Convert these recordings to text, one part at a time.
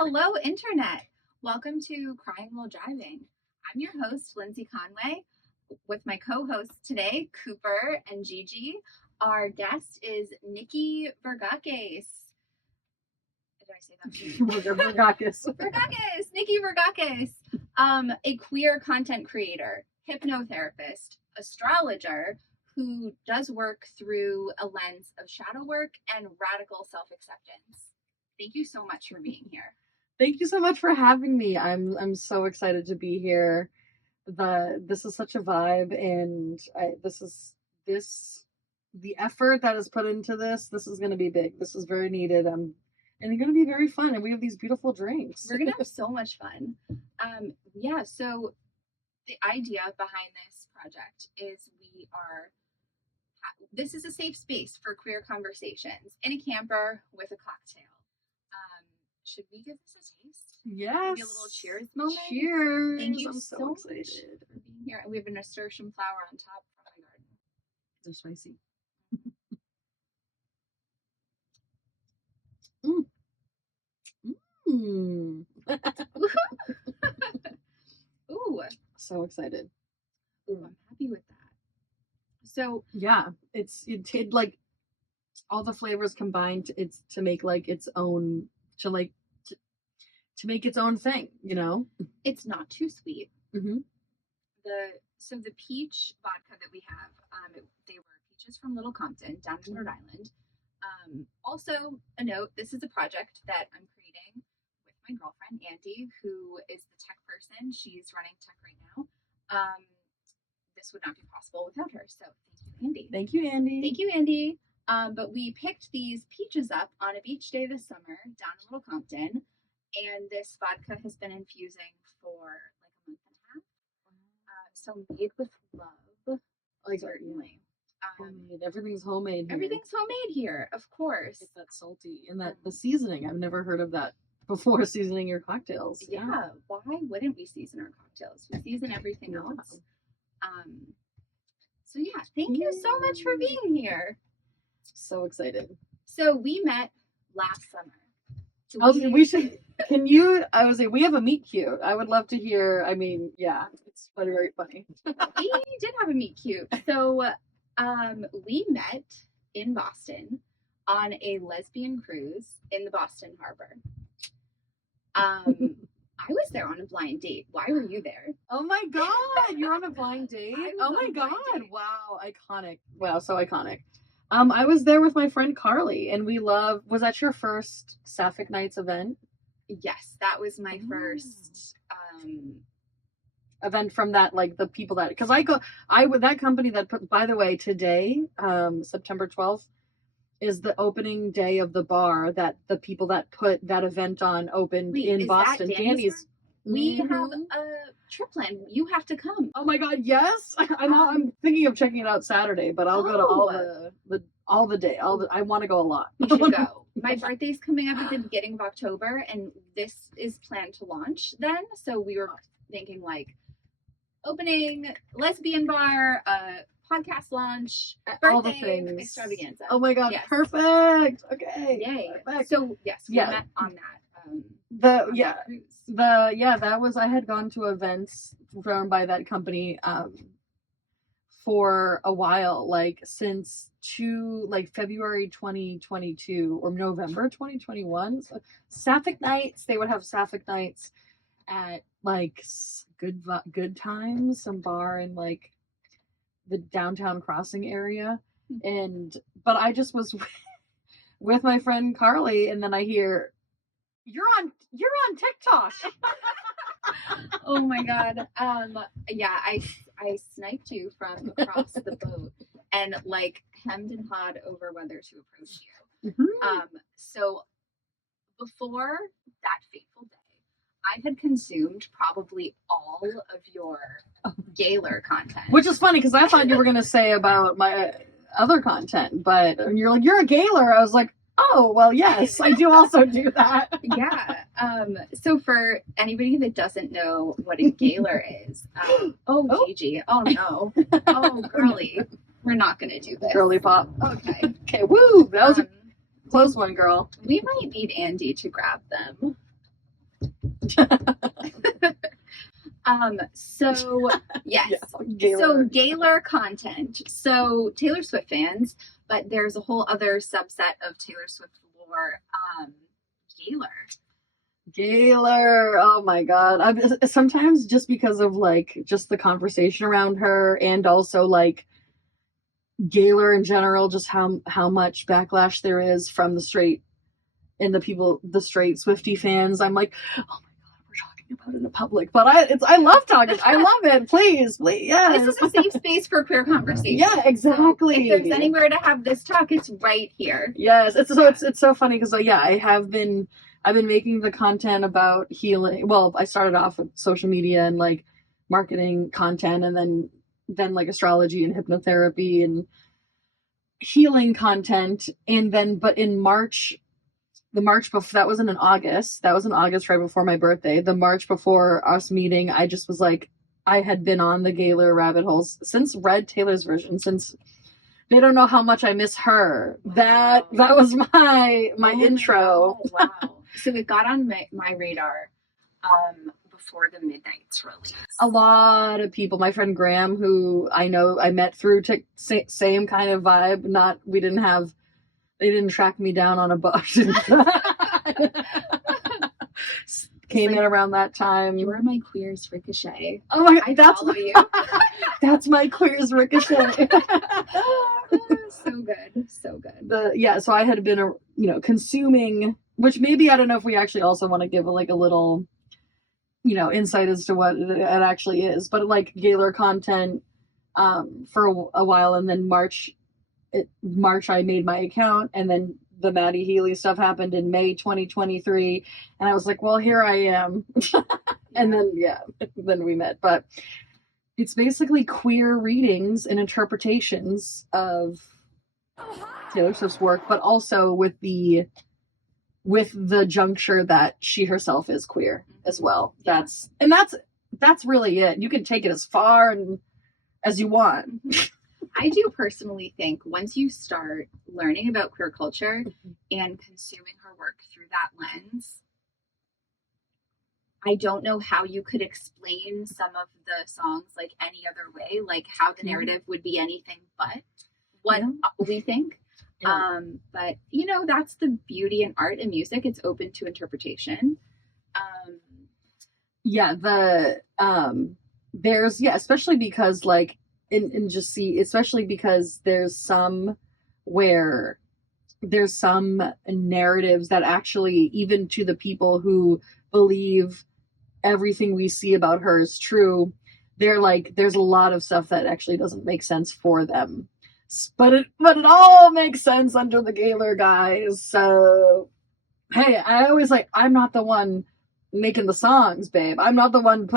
Hello, Internet. Welcome to Crying While Driving. I'm your host, Lyndsey Conway, with my co-hosts today, Cooper and Gigi. Our guest is Nikki Vergakes. Did I say that? Vergakes. Vergakes. Nikki Vergakes. A queer content creator, hypnotherapist, astrologer, who does work through a lens of shadow work and radical self-acceptance. Thank you so much for being here. Thank you so much for having me. I'm so excited to be here. This is such a vibe, and the effort that is put into this. This is going to be big. This is very needed. And it's going to be very fun. And we have these beautiful drinks. We're going to have so much fun. So the idea behind this project is this is a safe space for queer conversations in a camper with a cocktail. Should we give this a taste? Yes. Maybe a little cheers moment? Cheers. Thank you I'm so excited much for being here. We have a nasturtium flower on top from my garden. They're spicy. Ooh. So excited. Ooh, I'm happy with that. So yeah, it like all the flavors combined. It's to make like its own to make its own thing, you know. It's not too sweet. Mm-hmm. The peach vodka that we have, they were peaches from Little Compton down in Rhode Island. Also a note, this is a project that I'm creating with my girlfriend Andy, who is the tech person. She's running tech right now. This would not be possible without her. So thank you, Andy. Thank you, Andy. Thank you, Andy. But we picked these peaches up on a beach day this summer down in Little Compton, and this vodka has been infusing for like a month and a half. So made with love, certainly. Homemade. Everything's homemade here. Everything's homemade here, of course. It's that salty and the seasoning. I've never heard of that before, seasoning your cocktails. Yeah. Why wouldn't we season our cocktails? We season everything else. So yeah, thank you so much for being here. So excited. So we met last summer. So we should. I was like, we have a meet cute. I would love to hear. I mean, yeah, it's very funny. We did have a meet cute. So, we met in Boston on a lesbian cruise in the Boston Harbor. I was there on a blind date. Why were you there? Oh my God, you're on a blind date? Oh my God, wow, iconic. Wow, so iconic. I was there with my friend Carly, and was that your first Sapphic Nights event? Yes, that was my first event from that, like the people that, because that company that put, by the way, today, September 12th, is the opening day of the bar that the people that put that event on opened in Boston. Danny's. We have a trip plan. You have to come. Oh my God, yes! I'm thinking of checking it out Saturday, but I'll go to all the day. I want to go a lot. We should go. My birthday's coming up at the beginning of October, and this is planned to launch then. So we were thinking like opening, lesbian bar, podcast launch, birthday, all the things, extravaganza. Oh my God, yes. Perfect. Okay. Yay. Perfect. So yes, we met on that. That was, I had gone to events run by that company for a while, like since February 2022 or November 2021. So Sapphic Nights, they would have Sapphic Nights at like good times, some bar in like the downtown Crossing area, but I just was with my friend Carly, and then I hear you're on TikTok. Oh my God. I sniped you from across the boat and like hemmed and hawed over whether to approach you. Mm-hmm. So before that fateful day, I had consumed probably all of your Gaylor content. Which is funny because I thought you were going to say about my other content, but when you're like, you're a Gaylor, I was like, oh, well, yes, I do also do that. Yeah. So for anybody that doesn't know what a Gaylor is, Gigi. Oh, no. Oh, girly. We're not going to do this. Girly pop. Okay. Okay, woo. That was a close one, girl. We might need Andy to grab them. So yes. Yeah, So Gaylor content. So Taylor Swift fans, but there's a whole other subset of Taylor Swift lore. Gaylor, oh my god. Sometimes just because of like just the conversation around her, and also like Gaylor in general, just how much backlash there is from the straight Swiftie fans. I'm like, oh my god, we're talking about it in public. But I love talking. I love it. Please, yes. This is a safe space for queer conversation. Yeah, exactly. So if there's anywhere to have this talk, it's right here. Yes, it's so funny because I've been making the content about healing. Well, I started off with social media and like marketing content, and then like astrology and hypnotherapy and healing content, and then but in March, the March before, that was in August right before my birthday, the March before us meeting, I just was like, I had been on the Gaylor rabbit holes since read Taylor's version, since they don't know how much I miss her. That was my intro. Wow. So it got on my radar before the Midnight's release. A lot of people, my friend Graham, who I met through same kind of vibe. They didn't track me down on a bus. Came in around that time. You are my queer's ricochet. Oh my god, I follow you. That's my queer's ricochet. So good. So I had been consuming, which maybe I don't know if we actually also want to give a little insight as to what it actually is, but like Gaylor content for a while, and then March I made my account, and then the Maddie Healy stuff happened in May 2023, and I was like, well, here I am. And then we met. But it's basically queer readings and interpretations of Taylor Swift's work, but also with the juncture that she herself is queer as well. Yeah. That's really it. You can take it as far as you want. I do personally think once you start learning about queer culture and consuming her work through that lens, I don't know how you could explain some of the songs like any other way, like how the narrative would be anything but what we think. Yeah. But that's the beauty in art and music. It's open to interpretation. There's especially because like especially because there's some narratives that actually, even to the people who believe everything we see about her is true, they're like, there's a lot of stuff that actually doesn't make sense for them, but it all makes sense under the Gaylor guys. So hey, I always I'm not the one making the songs, babe. I'm not the one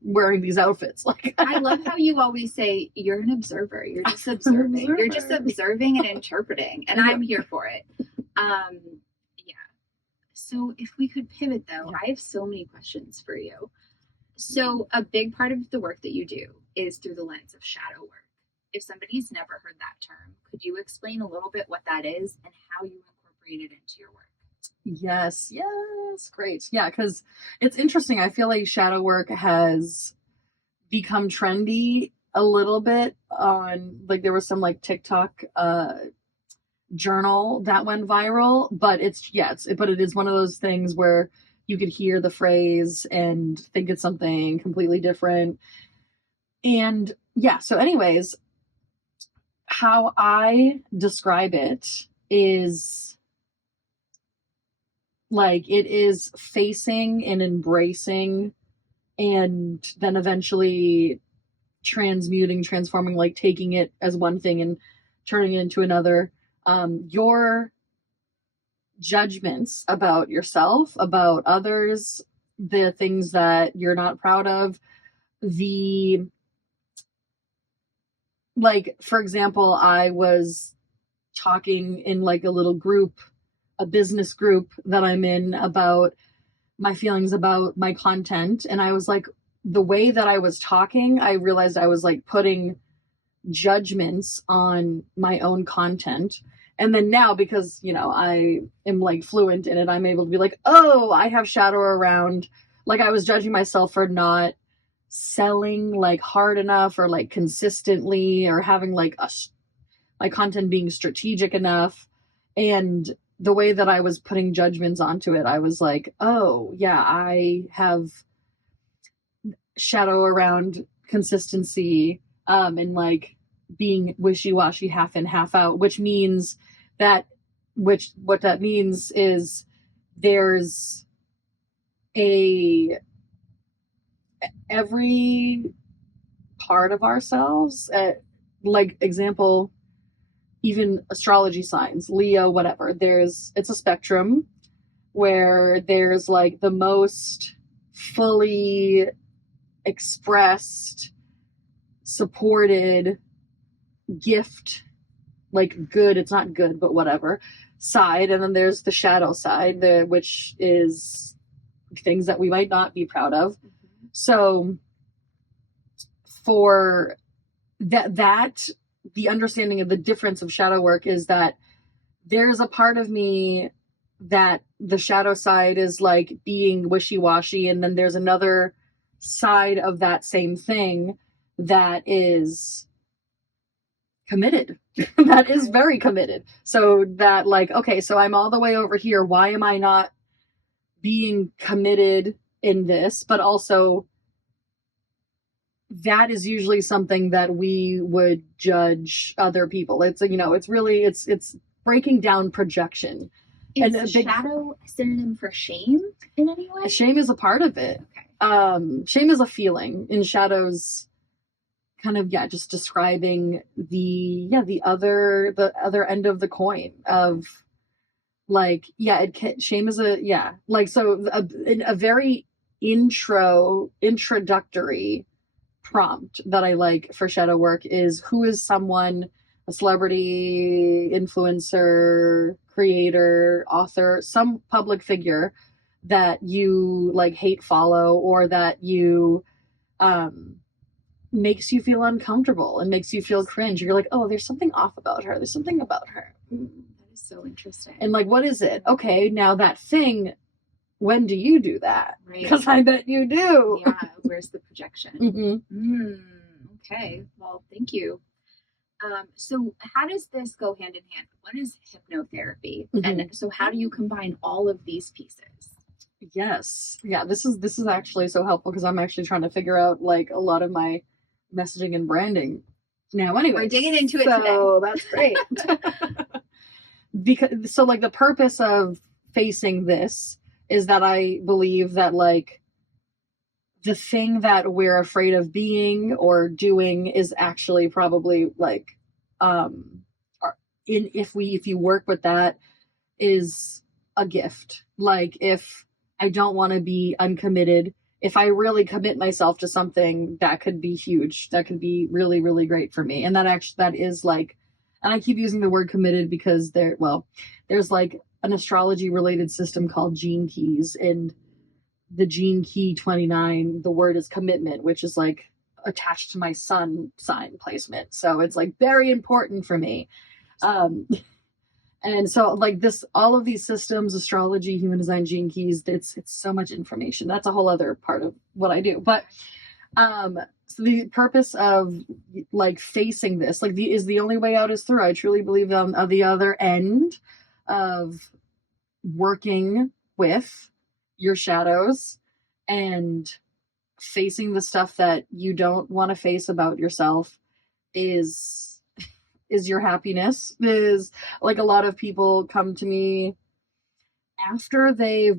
wearing these outfits. Like, I love how you always say you're an observer. You're just observing. You're just observing and interpreting, and I'm here for it. So if we could pivot though, I have so many questions for you. So a big part of the work that you do is through the lens of shadow work. If somebody's never heard that term, could you explain a little bit what that is and how you incorporate it into your work? Yes, great. Yeah, because it's interesting. I feel like shadow work has become trendy a little bit on, like, there was some like TikTok journal that went viral, but it is one of those things where you could hear the phrase and think it's something completely different. And so anyways, how I describe it is like, it is facing and embracing and then eventually transforming, like taking it as one thing and turning it into another. Your judgments about yourself, about others, the things that you're not proud of, for example, I was talking in like a business group that I'm in, about my feelings about my content. And I was like, the way that I was talking, I realized I was like putting judgments on my own content. And then now, because, you know, I am like fluent in it, I'm able to be like, oh, I have shadow around. Like I was judging myself for not selling like hard enough or like consistently or having like my content being strategic enough. And the way that I was putting judgments onto it, I was like, oh yeah, I have shadow around consistency, and like being wishy-washy, half in, half out, which means that what that means is there's every part of ourselves, like example, even astrology signs, Leo, whatever, it's a spectrum where there's like the most fully expressed, supported gift, like good, it's not good, but whatever, side. And then there's the shadow side, which is things that we might not be proud of. So for that the understanding of the difference of shadow work is that there's a part of me that the shadow side is like being wishy-washy, and then there's another side of that same thing that is committed. That is very committed. So that like, okay, so I'm all the way over here. Why am I not being committed in this? But also that is usually something that we would judge other people. It's, you know, it's really, it's breaking down projection. Is shadow a synonym for shame in any way? Shame is a part of it. Okay. Shame is a feeling, and shadows kind of, yeah, just describing the other end of the coin of like, yeah, shame is like, so a very introductory prompt that I like for shadow work is, who is someone, a celebrity, influencer, creator, author, some public figure that you like hate, follow, or that you makes you feel uncomfortable and makes you feel cringe. You're like, oh, there's something off about her. There's something about her. That is so interesting. And like, what is it? Okay, now that thing, when do you do that? Right. Because I bet you do. Yeah, where's the projection? Okay, well, thank you. So how does this go hand in hand? What is hypnotherapy? And so how do you combine all of these pieces? Yes. Yeah, this is actually so helpful because I'm actually trying to figure out like a lot of my messaging and branding now. Anyway, we're digging into it today. So that's great. Because so like the purpose of facing this is that I believe that like the thing that we're afraid of being or doing is actually probably like if you work with that, is a gift. Like if I don't want to be uncommitted, if I really commit myself to something, that could be huge. That could be really, really great for me. And that is like, and I keep using the word committed because there's like an astrology related system called gene keys, and the gene key 29, the word is commitment, which is like attached to my sun sign placement. So it's like very important for me. And so like this, all of these systems, astrology, human design, gene keys, it's so much information. That's a whole other part of what I do. But so the purpose of like facing this, like is the only way out is through. I truly believe on the other end of working with your shadows and facing the stuff that you don't want to face about yourself is your happiness. Is like a lot of people come to me after they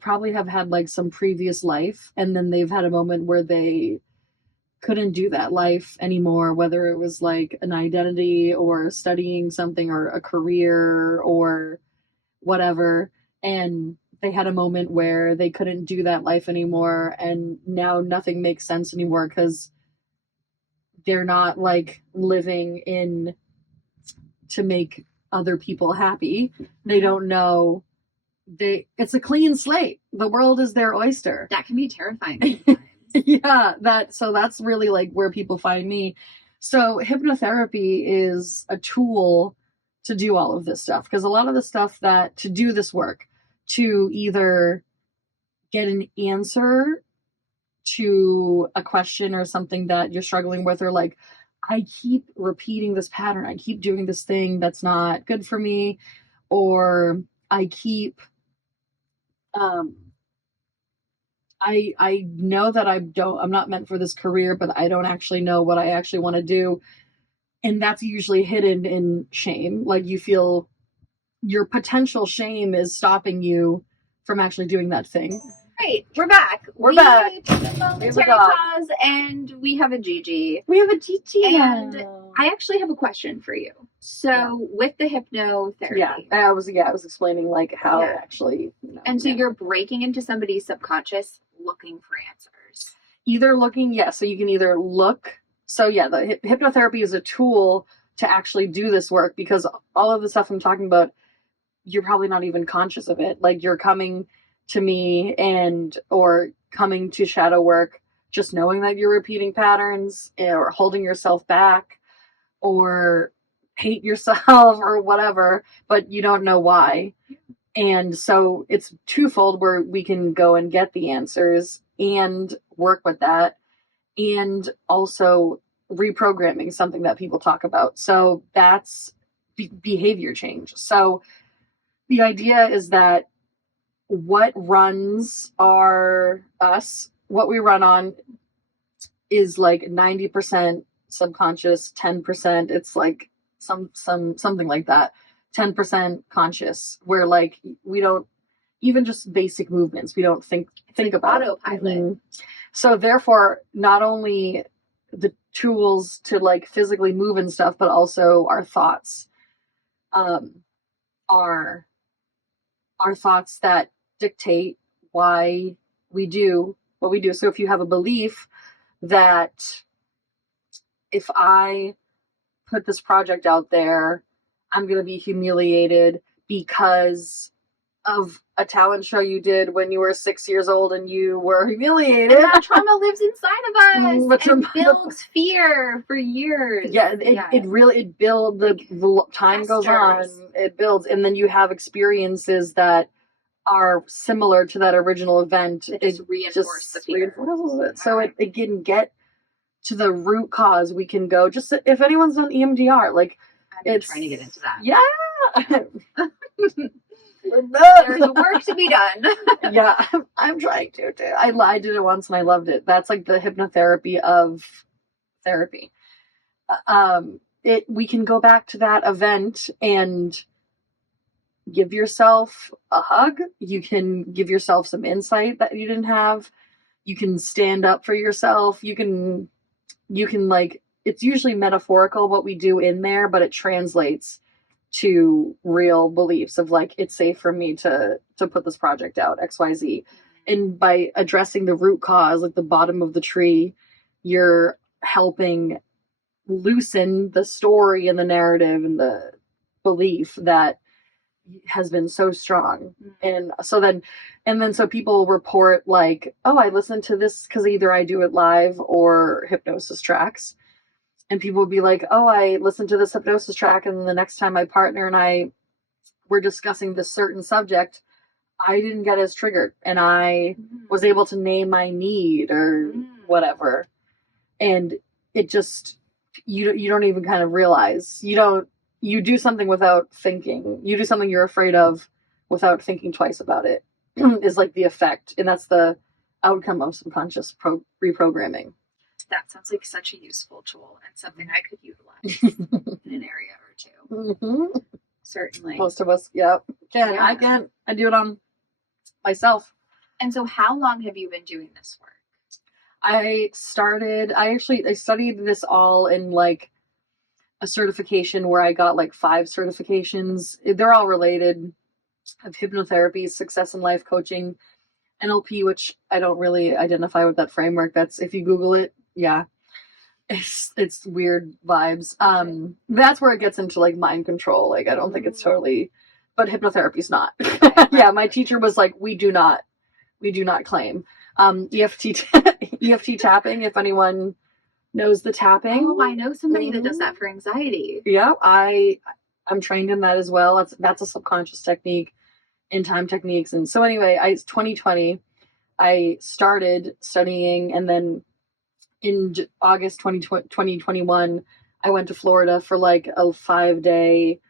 probably have had like some previous life, and then they've had a moment where they couldn't do that life anymore, whether it was like an identity or studying something or a career or whatever, and they had a moment where they couldn't do that life anymore, and now nothing makes sense anymore because they're not like living in to make other people happy. They don't know. It's a clean slate. The world is their oyster. That can be terrifying. Yeah, so that's really like where people find me. So hypnotherapy is a tool to do all of this stuff. Because a lot of the stuff that to do this work, to either get an answer to a question or something that you're struggling with, or like, I keep repeating this pattern, I keep doing this thing that's not good for me, or I keep I know that I'm not meant for this career, but I don't actually know what I actually want to do. And that's usually hidden in shame. Like, you feel your potential shame is stopping you from actually doing that thing. Right, we're back. We're back. Took a momentary pause, and we have a Gigi. We have a Gigi. And I actually have a question for you. So with the hypnotherapy, I was explaining like how actually, and so you're breaking into somebody's subconscious, looking for answers. Either looking, so you can either look. So the hypnotherapy is a tool to actually do this work, because all of the stuff I'm talking about, you're probably not even conscious of it. Like, you're coming to me or coming to shadow work, just knowing that you're repeating patterns or holding yourself back or hate yourself or whatever, but you don't know why. And so it's twofold, where we can go and get the answers and work with that, and also reprogramming, something that people talk about. So that's behavior change. So the idea is that what runs what we run on is like 90% subconscious, 10%, it's like something like that, 10% conscious, where like we don't, even just basic movements, we don't think about autopilot. Mm-hmm. So therefore, not only the tools to like physically move and stuff, but also our thoughts are our thoughts that dictate why we do what we do. So if you have a belief that if I put this project out there, I'm going to be humiliated because of a talent show you did when you were 6 years old and you were humiliated. And that trauma lives inside of us and builds fear for years. It really builds, the time goes on, it builds, and then you have experiences that are similar to that original event. It reinforces the fear. It. So it can get to the root cause. We can go, just if anyone's on EMDR, like, I'm trying to get into that. Yeah. There's work to be done. Yeah, I'm trying to. I did it once and I loved it. That's like the hypnotherapy of therapy. We can go back to that event and give yourself a hug. You can give yourself some insight that you didn't have. You can stand up for yourself. You can like, it's usually metaphorical what we do in there, but it translates to real beliefs of like, it's safe for me to put this project out, XYZ. And by addressing the root cause, like the bottom of the tree, you're helping loosen the story and the narrative and the belief that has been so strong. And so people report like, oh, I listened to this, because either I do it live or hypnosis tracks. And people would be like, oh, I listened to this hypnosis track, and then the next time my partner and I were discussing this certain subject, I didn't get as triggered, and I was able to name my need or whatever. And it just, you don't even kind of realize. You do something without thinking. You do something you're afraid of without thinking twice about it, is like the effect. And that's the outcome of subconscious reprogramming. That sounds like such a useful tool and something I could utilize in an area or two. Mm-hmm. Certainly. Most of us, I do it on myself. And so how long have you been doing this work? I studied this all in like a certification where I got like 5 certifications. They're all related. Of hypnotherapy, success in life coaching, NLP, which I don't really identify with that framework. That's, if you Google it, it's weird vibes. That's where it gets into like mind control. Like, I don't think it's totally, but hypnotherapy's not. Yeah, my teacher was like, we do not claim. EFT tapping, if anyone knows the tapping. Oh, I know somebody that does that for anxiety. Yeah, I'm trained in that as well. That's a subconscious technique in time techniques. And so anyway, 2020, I started studying, and then in August 2021, I went to Florida for like a 5-day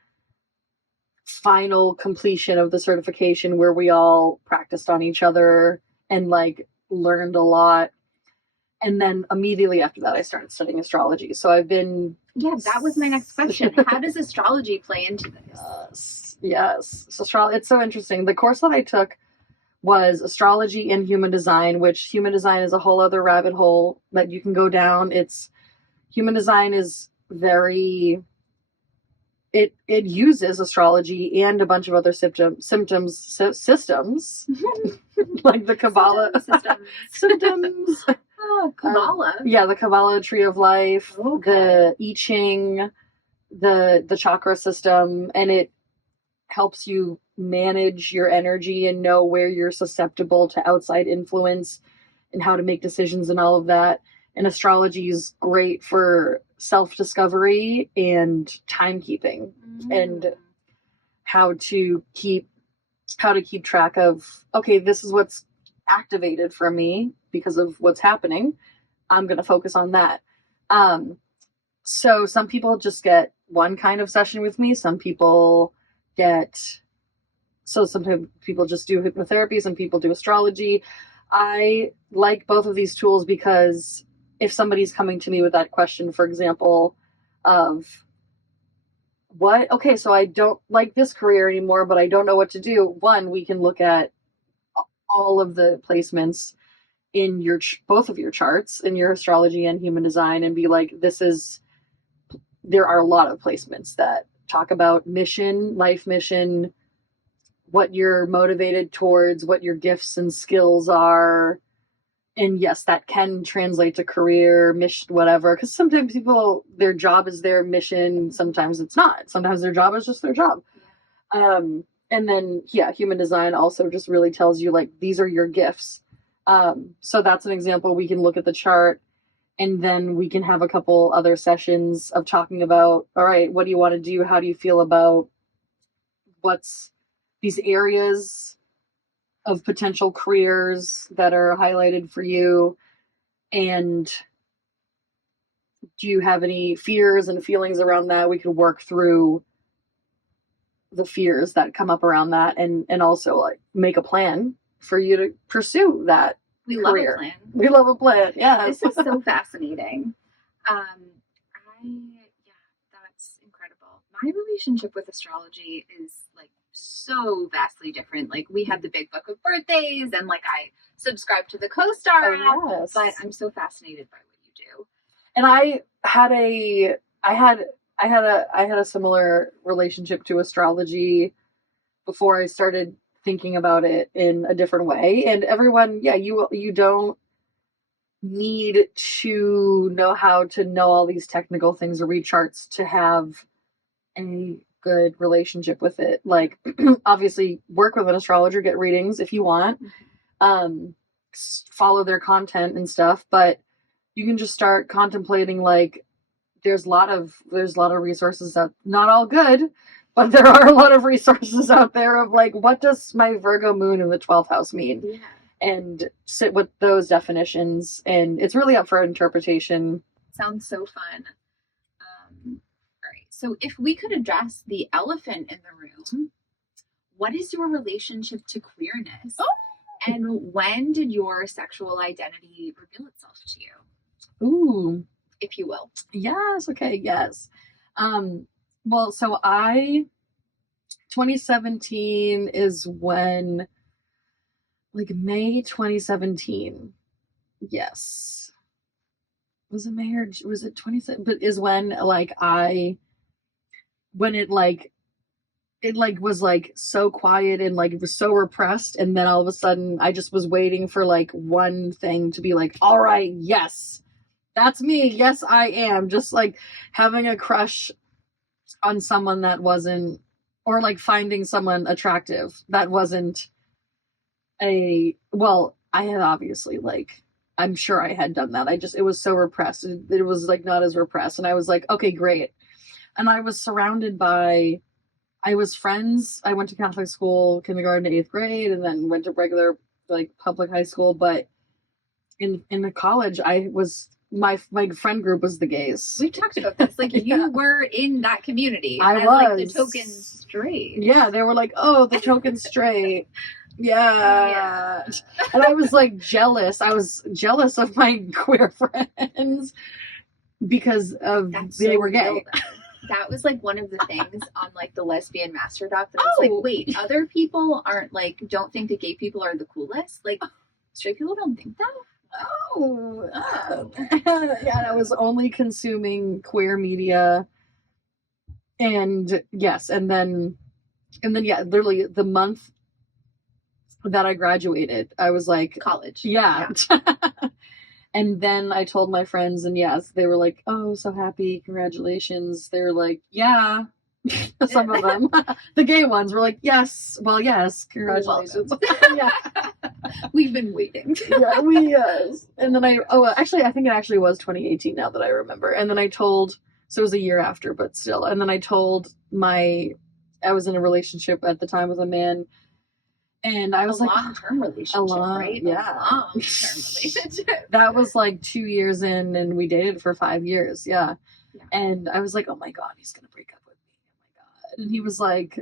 final completion of the certification where we all practiced on each other and like learned a lot. And then immediately after that, I started studying astrology. So I've been... Yeah, that was my next question. How does astrology play into this? Yes. So it's so interesting. The course that I took was astrology and human design, which human design is a whole other rabbit hole that you can go down. Human design is very... It uses astrology and a bunch of other systems, like the Kabbalah systems. Oh, Kabbalah. Yeah, the Kabbalah tree of life, the I Ching, the chakra system, and it helps you manage your energy and know where you're susceptible to outside influence and how to make decisions and all of that. And astrology is great for self-discovery and timekeeping and how to keep track of, okay, this is what's activated for me because of what's happening. I'm going to focus on that. So some people just get one kind of session with me. Some people sometimes people just do hypnotherapy. Some people do astrology. I like both of these tools because if somebody's coming to me with that question, for example, of so I don't like this career anymore, but I don't know what to do. One, we can look at all of the placements in both of your charts, in your astrology and human design, and be like, there are a lot of placements that talk about mission, life mission, what you're motivated towards, what your gifts and skills are. And yes, that can translate to career, mission, whatever. Because sometimes people, their job is their mission. Sometimes it's not. Sometimes their job is just their job. And then, human design also just really tells you, like, these are your gifts. So that's an example. We can look at the chart, and then we can have a couple other sessions of talking about, all right, what do you want to do? How do you feel about what's these areas of potential careers that are highlighted for you? And do you have any fears and feelings around that? We could work through the fears that come up around that, and also like make a plan for you to pursue that career. Love a plan. We love a plan. Yeah. This is so fascinating. That's incredible. My relationship with astrology is like so vastly different. Like, we have the big book of birthdays, and like I subscribe to the CoStar app, but I'm so fascinated by what you do. And I had a similar relationship to astrology before I started thinking about it in a different way. And everyone, you don't need to know how to know all these technical things or read charts to have a good relationship with it. Like, obviously work with an astrologer, get readings if you want, follow their content and stuff, but you can just start contemplating, like, there's a lot of resources that, not all good, but there are a lot of resources out there of like, what does my Virgo moon in the 12th house mean? Yeah. And sit with those definitions, and it's really up for interpretation. Sounds so fun. All right. So if we could address the elephant in the room, what is your relationship to queerness? Oh. And when did your sexual identity reveal itself to you? Ooh. If you will. Yes. Okay. Yes. Well, so 2017 is when, like, May 2017. Yes. Was it May or was it 27? But is when, like, when it was like so quiet and like it was so repressed, and then all of a sudden I just was waiting for like one thing to be like, all right, yes, that's me. Yes, I am. Just like having a crush on someone that wasn't, or like finding someone attractive that wasn't I had obviously, like, I'm sure I had done that. It was so repressed. It was like not as repressed. And I was like, okay, great. And I was surrounded by I was friends. I went to Catholic school, kindergarten to 8th grade, and then went to regular like public high school. But in the college, I was my friend group was the gays. We've talked about this. Like Yeah. you were in that community. I as, was like the token straight. Yeah, they were like, oh, the token straight. Yeah. And I was like jealous. I was jealous of my queer friends because of they were gay. Real, that was like one of the things on like the lesbian master doc that I was like, wait, other people aren't like, don't think that gay people are the coolest? Like straight people don't think that? Yeah, I was only consuming queer media. And yes, and then yeah, literally the month that I graduated, I was like, college. Yeah. And then I told my friends, and yes, they were like, oh, so happy, congratulations. They were like, yeah. Some of them. The gay ones were like, yes, well, yes, congratulations. Yeah. We've been waiting. Yeah, yes. And then I think it actually was 2018 now that I remember. And then I told, so it was a year after, but still. And then I told I was in a relationship at the time with a man. And I was like, long-term relationship, right? Yeah. A long-term relationship. That was like 2 years in, and we dated for 5 years. Yeah. And I was like, oh my God, he's going to break up with me. Oh my God. And he was like,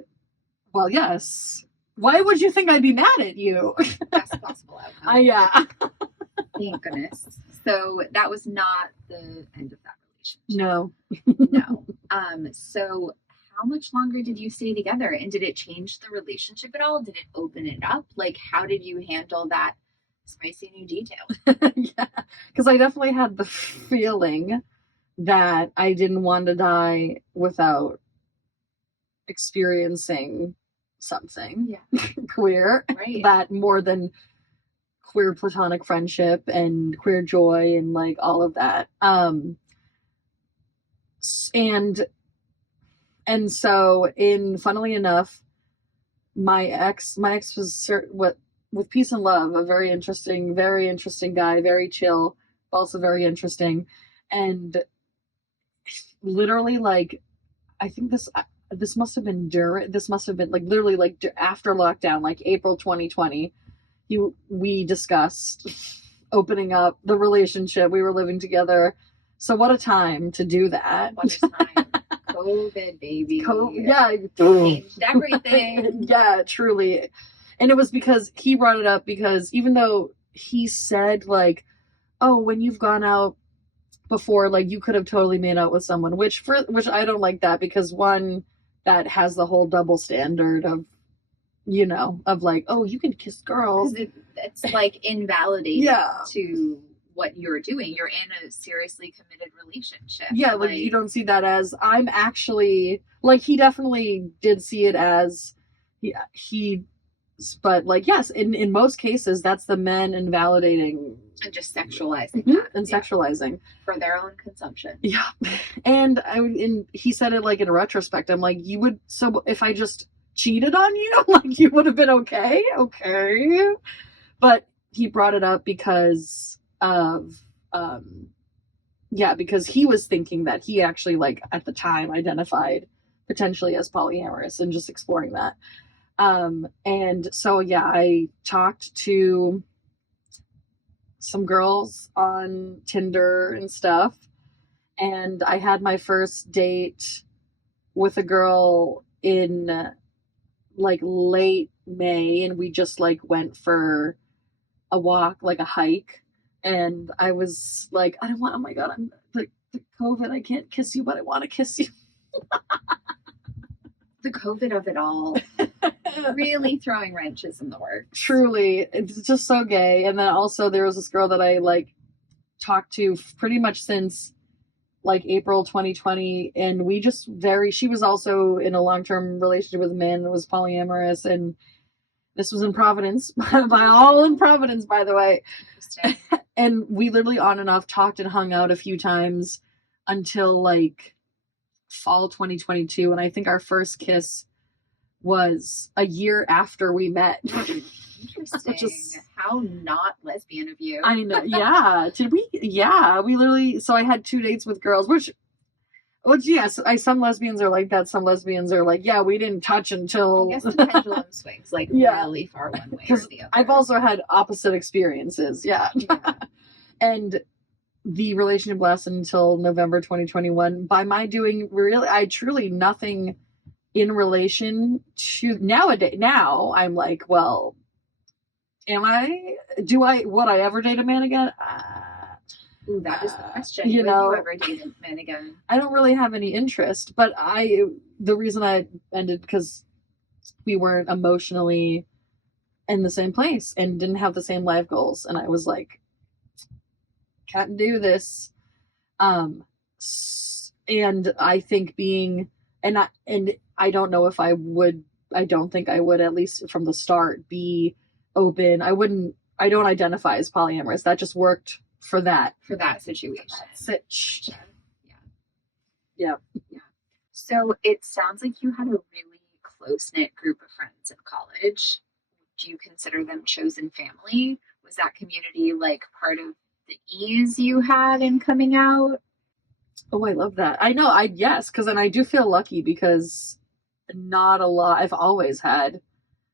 well, yes. Why would you think I'd be mad at you? Best possible outcome. Yeah. Thank goodness. So that was not the end of that relationship. No. No. So how much longer did you stay together, and did it change the relationship at all? Did it open it up? Like, how did you handle that spicy new detail? Yeah, because I definitely had the feeling that I didn't want to die without experiencing something queer, right? That more than queer platonic friendship and queer joy and like all of that. And so, funnily enough, my ex was with peace and love, a very interesting guy, very chill, but also very interesting. And literally, like, I think this must have been like literally like after lockdown, like April 2020. We discussed opening up the relationship. We were living together. So what a time to do that. What a time. COVID, baby. Yeah. Changed everything. Yeah, truly. And it was because he brought it up, because even though he said like, oh, when you've gone out before, like you could have totally made out with someone, which I don't like that, because one, that has the whole double standard of, you know, of like, oh, you can kiss girls. It's like invalidating to what you're doing. You're in a seriously committed relationship. Yeah, like you don't see that as, I'm actually, like, he definitely did see it as but like, yes, in most cases that's the men invalidating and just sexualizing that and sexualizing for their own consumption. Yeah. And he said it like in retrospect, I'm like, you would, so if I just cheated on you, like you would have been okay. But he brought it up because of because he was thinking that he actually, like, at the time identified potentially as polyamorous, and just exploring that. And so I talked to some girls on Tinder and stuff, and I had my first date with a girl in like late May, and we just like went for a walk, like a hike. And I was like, I don't want, oh my God, I'm like the COVID, I can't kiss you, but I want to kiss you. The COVID of it all. Really throwing wrenches in the works. Truly. It's just so gay. And then also there was this girl that I like talked to pretty much since like April 2020. And we just she was also in a long-term relationship with a man that was polyamorous. And this was in Providence, all in Providence, by the way. And we literally on and off talked and hung out a few times until like fall 2022. And I think our first kiss was a year after we met. Interesting. How not lesbian of you. I know. Yeah. Did we? Yeah. We literally, so I had 2 dates with girls, which Which, yes, some lesbians are like that. Some lesbians are like, yeah, we didn't touch until. I guess the pendulum swings like Yeah. really far one way or Because the other. I've also had opposite experiences. Yeah. Yeah. And the relationship lasted until November 2021. By my doing, really, I truly nothing in relation to nowadays. Now I'm like, well, would I ever date a man again? Ooh, that is the question. You Would know, you ever date a man again? I don't really have any interest, but the reason I ended because we weren't emotionally in the same place and didn't have the same life goals. And I was like, can't do this. And I think and I don't know if I would, I don't think I would, at least from the start, be open. I don't identify as polyamorous. That just worked for that situation. Yeah. So it sounds like you had a really close-knit group of friends in college. Do you consider them chosen family? Was that community like part of the ease you had in coming out? Oh, I love that. I know. Yes, because then I do feel lucky because not a lot. I've always had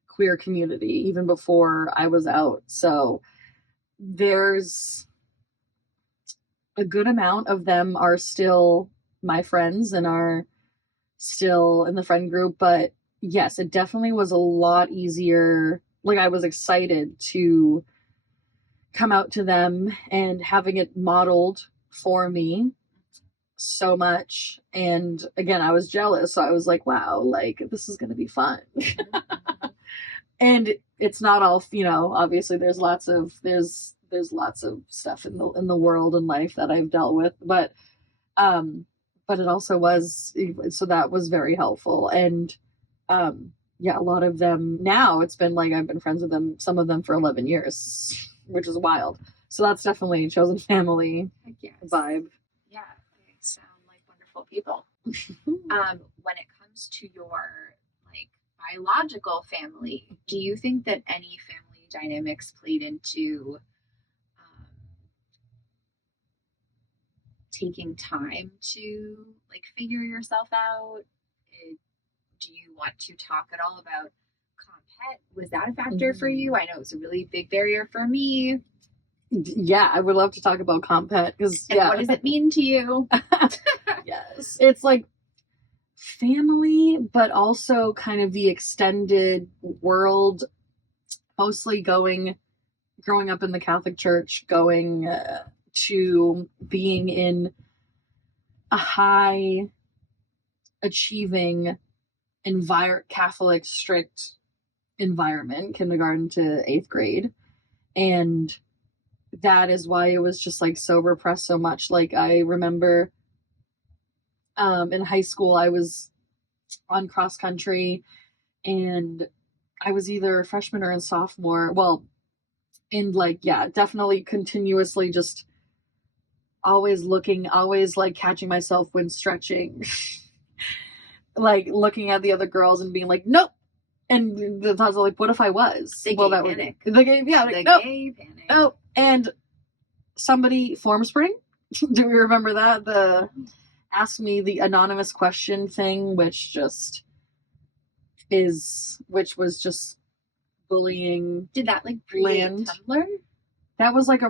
queer community even before I was out. So there's a good amount of them are still my friends and are still in the friend group. But yes, it definitely was a lot easier. Like, I was excited to come out to them and having it modeled for me so much. And again, I was jealous. So I was like, wow, like, this is going to be fun. And it's not all, obviously there's lots of stuff in the world and life that I've dealt with, but it also was, so that was very helpful. And yeah, a lot of them now, it's been like I've been friends with them, some of them for 11 years, which is wild. So that's definitely a chosen family vibe. Yeah, they sound like wonderful people. When it comes to your like biological family, do you think that any family dynamics played into taking time to like figure yourself out? Do you want to talk at all about comp-het? Was that a factor for you? I know it was a really big barrier for me. Yeah, I would love to talk about comp-het because what does it mean to you? Yes, it's like family, but also kind of the extended world. Mostly growing up in the Catholic Church, going to being in a high achieving Catholic strict environment, kindergarten to 8th grade. And that is why it was just like so repressed so much. Like, I remember in high school, I was on cross country and I was either a freshman or a sophomore. Well, and like, yeah, definitely continuously just always like catching myself when stretching, like looking at the other girls and being like, nope. And the thoughts are like, what if I was? The gay panic. The gay panic. Oh, and somebody, Formspring, do we remember that? The ask me the anonymous question thing, which was just bullying. Did that like predate Tumblr? That was like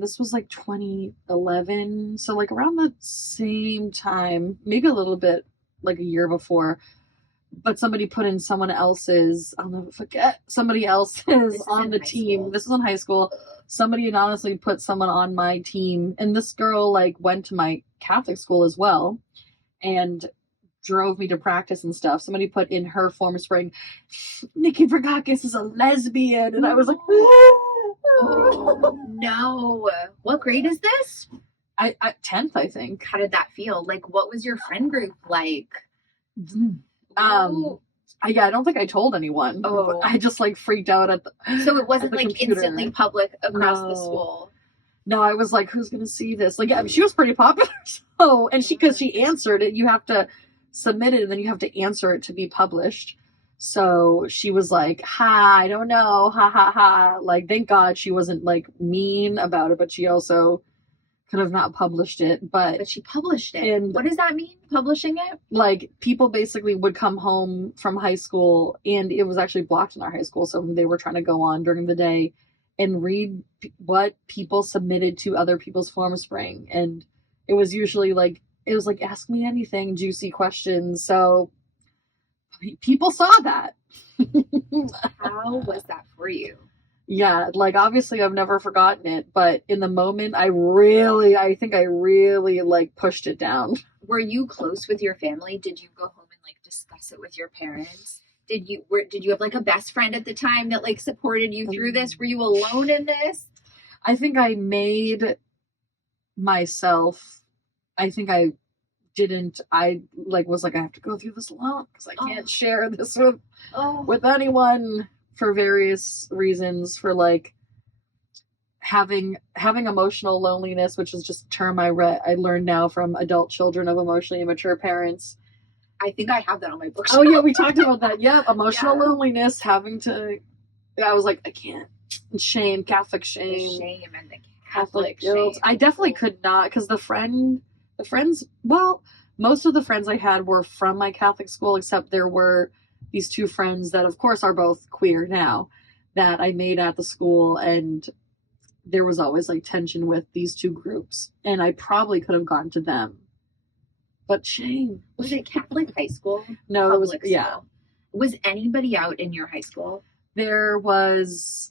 this was like 2011. So like around the same time, maybe a little bit like a year before, but somebody put in someone else's, I'll never forget, somebody else's on the team. This is in high school. Somebody anonymously put someone on my team, and this girl like went to my Catholic school as well and drove me to practice and stuff. Somebody put in her Formspring, Nikki Vergakes is a lesbian, and I was like, oh no. What grade is this? I 10th, I think. How did that feel? Like, what was your friend group like? I don't think I told anyone. Oh, I just like freaked out so it wasn't like computer. Instantly public across the school. No, I was like, who's gonna see this? Like, she was pretty popular. So, and because she answered it, you have to submit it and then you have to answer it to be published. So she was like, ha, I don't know, ha ha ha. Like, thank God she wasn't like mean about it, but she also could have not published it, But she published it. And what does that mean, publishing it? Like, people basically would come home from high school, and it was actually blocked in our high school, so they were trying to go on during the day and read what people submitted to other people's form spring. And it was usually like, it was like, ask me anything, juicy questions. So people saw that. How was that for you? Yeah, like, obviously I've never forgotten it, but in the moment I think I really like pushed it down. Were you close with your family? Did you go home and like discuss it with your parents? Did you have like a best friend at the time that like supported you through this? Were you alone in this? I think I made myself, I think I didn't, I like was like, I have to go through this alone because I can't share this with anyone, for various reasons, for like having emotional loneliness, which is just a term I learned now from adult children of emotionally immature parents. I think I have that on my bookshelf. Oh yeah, we talked about that. Yeah, emotional loneliness, having to, I was like, I can't. Shame, Catholic shame. The shame and the Catholic guilt. shame. I definitely could not, because the friends, well, most of the friends I had were from my Catholic school, except there were these two friends that, of course, are both queer now, that I made at the school, and there was always like tension with these two groups, and I probably could have gone to them. But shame. Was it Catholic high school? No, it was, Public yeah. school? Was anybody out in your high school? There was,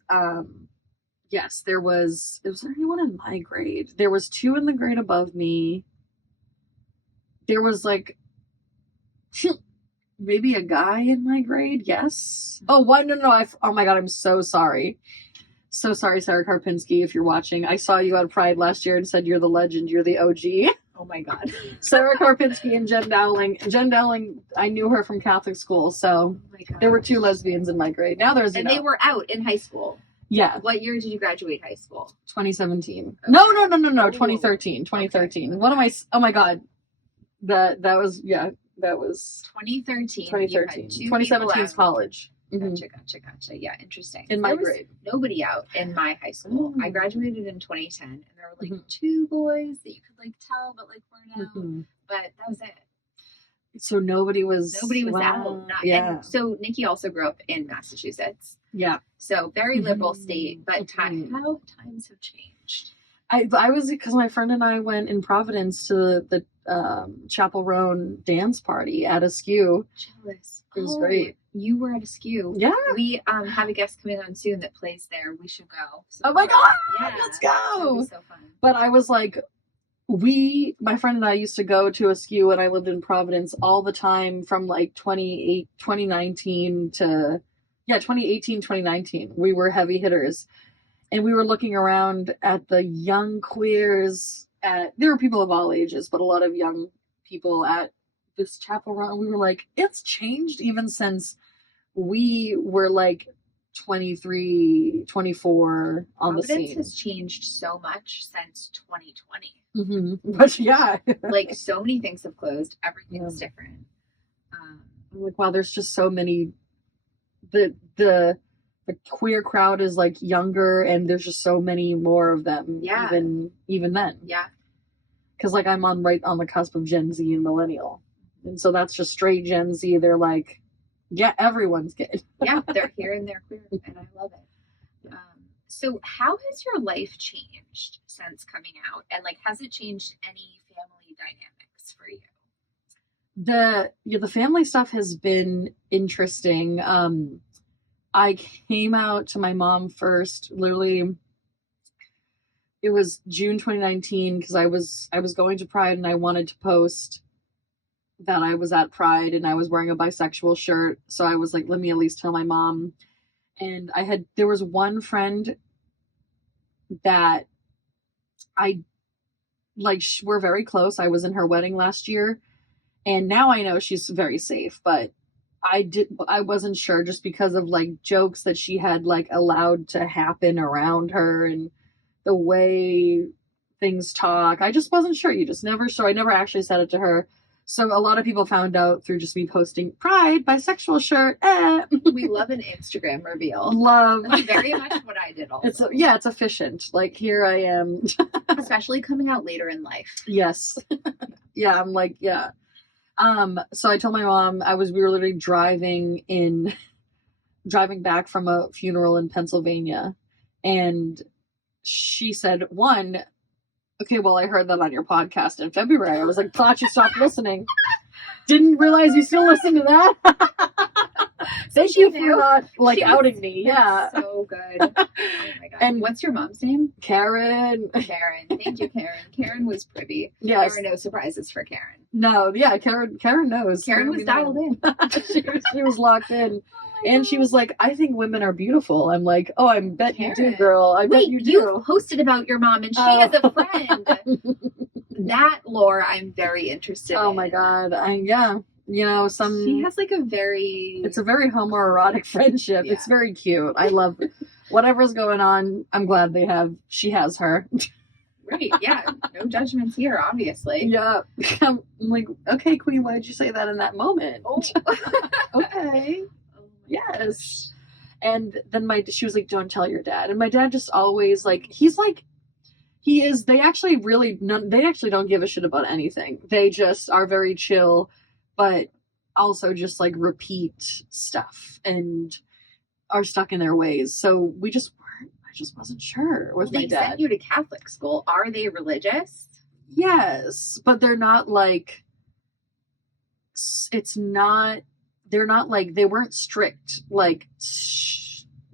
yes, there was there anyone in my grade? There was 2 in the grade above me. There was like maybe a guy in my grade, yes. Oh, what? No, oh my God, I'm so sorry. So sorry, Sarah Karpinski, if you're watching. I saw you at Pride last year and said you're the legend, you're the OG. Oh my God. Sarah Karpinski and Jen Dowling. Jen Dowling, I knew her from Catholic school, so there were 2 lesbians in my grade. Now there's, and they were out in high school. Yeah. What year did you graduate high school? 2017. Okay. No, 2013. 2013. Okay. What am I, oh my God. That was 2013. 2017 is college. Gotcha. Yeah, interesting. In my grade. Nobody out in my high school. I graduated in 2010, and there were like 2 boys that you could like tell, but like weren't out. But that was it. So nobody was out. And so Nikki also grew up in Massachusetts. Yeah. So very liberal state, but how times have changed. I was, because my friend and I went in Providence to the Chapel Roan dance party at Askew. Jealous. It was great. You were at Askew. Yeah. We have a guest coming on soon that plays there. We should go. So oh my God, yeah, let's go. It'll be so fun. But I was like, my friend and I used to go to Askew when I lived in Providence all the time from like 2019 to 2019. We were heavy hitters. And we were looking around at the young queers there were people of all ages, but a lot of young people at this Chapel Roan. We were like, it's changed even since we were like 23, 24 on the scene. Providence has changed so much since 2020. But yeah. Like so many things have closed. Everything's different. I'm like, wow, there's just so many, the queer crowd is like younger, and there's just so many more of them. Yeah. Even then. Yeah. Because like I'm right on the cusp of Gen Z and millennial, and so that's just straight Gen Z. They're like, yeah, everyone's gay. Yeah, they're here and they're queer, and I love it. So how has your life changed since coming out, and like has it changed any family dynamics for you? The family stuff has been interesting. I came out to my mom first, literally, it was June 2019, because I was going to Pride and I wanted to post that I was at Pride and I was wearing a bisexual shirt. So I was like, let me at least tell my mom. And there was one friend that we're very close. I was in her wedding last year, and now I know she's very safe, but I wasn't sure, just because of like jokes that she had like allowed to happen around her and the way things talk. I just wasn't sure. You just never, so I never actually said it to her. So a lot of people found out through just me posting Pride bisexual shirt. We love an Instagram reveal. Love. That's very much what I did also. It's efficient. Like, here I am. Especially coming out later in life. Yes. Yeah, I'm like, yeah. So I told my mom we were literally driving back from a funeral in Pennsylvania, and she said, okay, well, I heard that on your podcast in February. I was like, thought you stopped listening. Didn't realize you still listen to that. Thank you for not outing me. Yeah. So good. Oh my God. And what's your mom's name? Karen. Karen. Thank you, Karen. Karen was privy. Yes. There were no surprises for Karen. No, yeah, Karen knows. Karen was dialed in. she was locked in. And she was like, I think women are beautiful. I'm like, oh, I bet Karen. You do, girl. Bet you do. You posted about your mom and she is a friend. That lore I'm very interested in. Oh my God. Yeah. You know, she has like it's a very homoerotic friendship. Yeah. It's very cute. I love whatever's going on. I'm glad she has her. Right. Yeah. No judgments here, obviously. Yeah. I'm like, okay, Queen, why did you say that in that moment? Oh. Okay. Yes. And then she was like, don't tell your dad. And my dad just always they actually don't give a shit about anything. They just are very chill, but also just like repeat stuff and are stuck in their ways. So I just wasn't sure with my dad. They sent you to Catholic school. Are they religious? Yes, but they're not like, they're not like, they weren't strict. Like,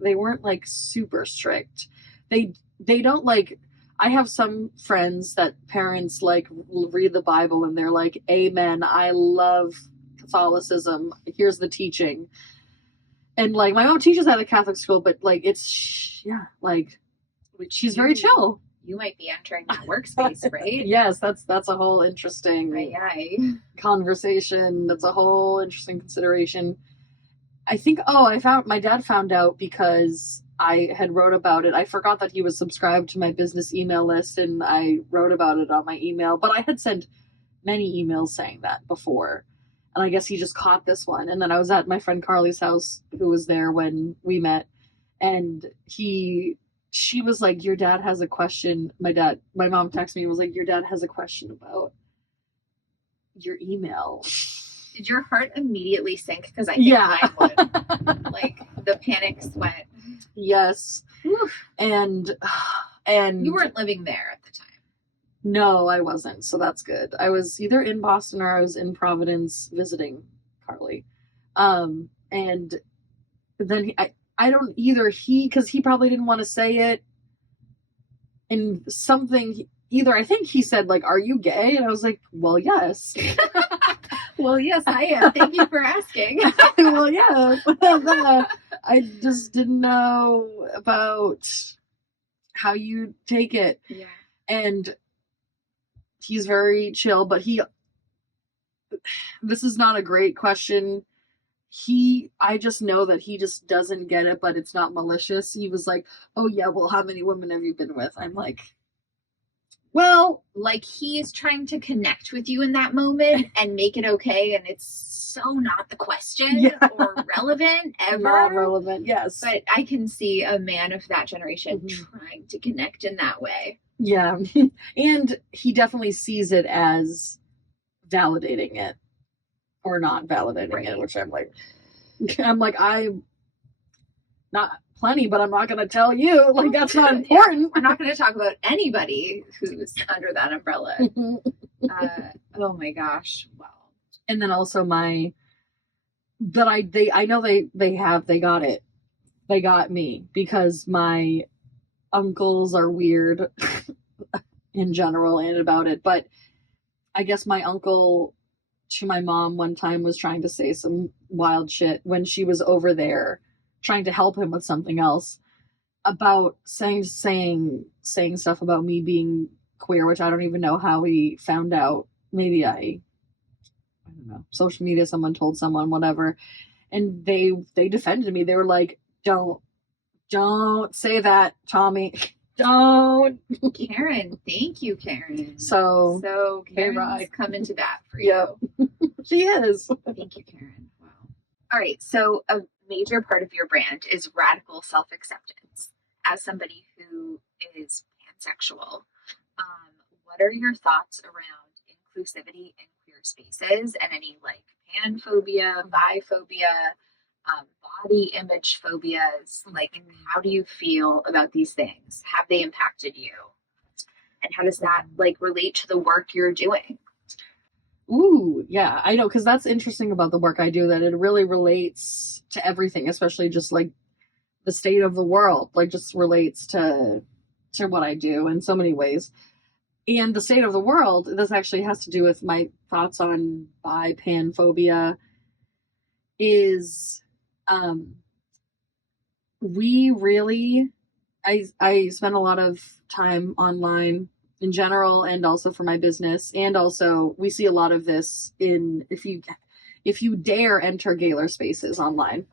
they weren't like super strict. They don't like, I have some friends that parents like read the Bible and they're like, amen, I love Catholicism. Here's the teaching. And like, my mom teaches at a Catholic school, but like, she's very chill. You might be entering that workspace, right? Yes, that's a whole interesting conversation. That's a whole interesting consideration. I think, my dad found out because I had wrote about it. I forgot that he was subscribed to my business email list, and I wrote about it on my email, but I had sent many emails saying that before. And I guess he just caught this one. And then I was at my friend Carly's house, who was there when we met, and she was like, your dad has a question. My mom texted me and was like, your dad has a question about your email. Did your heart immediately sink? Because I think mine would. Like the panic sweat. Yes. And you weren't living there at the time. No, I wasn't. So that's good. I was either in Boston or I was in Providence visiting Carly. And then I don't either. Because he probably didn't want to say it. And I think he said, like, are you gay? And I was like, well, yes. Well, yes, I am. Thank you for asking. Well, yeah. I just didn't know about how you take it. Yeah. And he's very chill, but this is not a great question. I just know that he just doesn't get it, but it's not malicious. He was like, oh yeah, well, how many women have you been with? I'm like, well, like he's trying to connect with you in that moment and make it okay. And it's so not the question or relevant ever. Not relevant, yes. But I can see a man of that generation trying to connect in that way. Yeah. And he definitely sees it as validating it or not validating it, which I'm like, I'm not plenty, but I'm not going to tell you. Like, that's not important. We're not going to talk about anybody who's under that umbrella. Oh my gosh. Wow. And then also I know they got it. They got me because my uncles are weird in general and about it. But I guess my uncle to my mom one time was trying to say some wild shit when she was over there trying to help him with something else about saying stuff about me being queer, which I don't even know how he found out. Maybe I don't know, social media, someone told someone, whatever. And they defended me. They were like, don't say that, Tommy. Don't. Karen, thank you, Karen. So Karen's coming to bat for you. She is. Thank you, Karen. Wow. All right, so a major part of your brand is radical self-acceptance. As somebody who is pansexual, what are your thoughts around inclusivity in queer spaces and any like panphobia, biphobia, body image phobias? Like, how do you feel about these things? Have they impacted you? And how does that like relate to the work you're doing? Ooh, yeah, I know, because that's interesting about the work I do, that it really relates to everything, especially just like the state of the world, like just relates to what I do in so many ways. And the state of the world, this actually has to do with my thoughts on panphobia, is we really, I spend a lot of time online in general, and also for my business, and also we see a lot of this in if you dare enter gayer spaces online.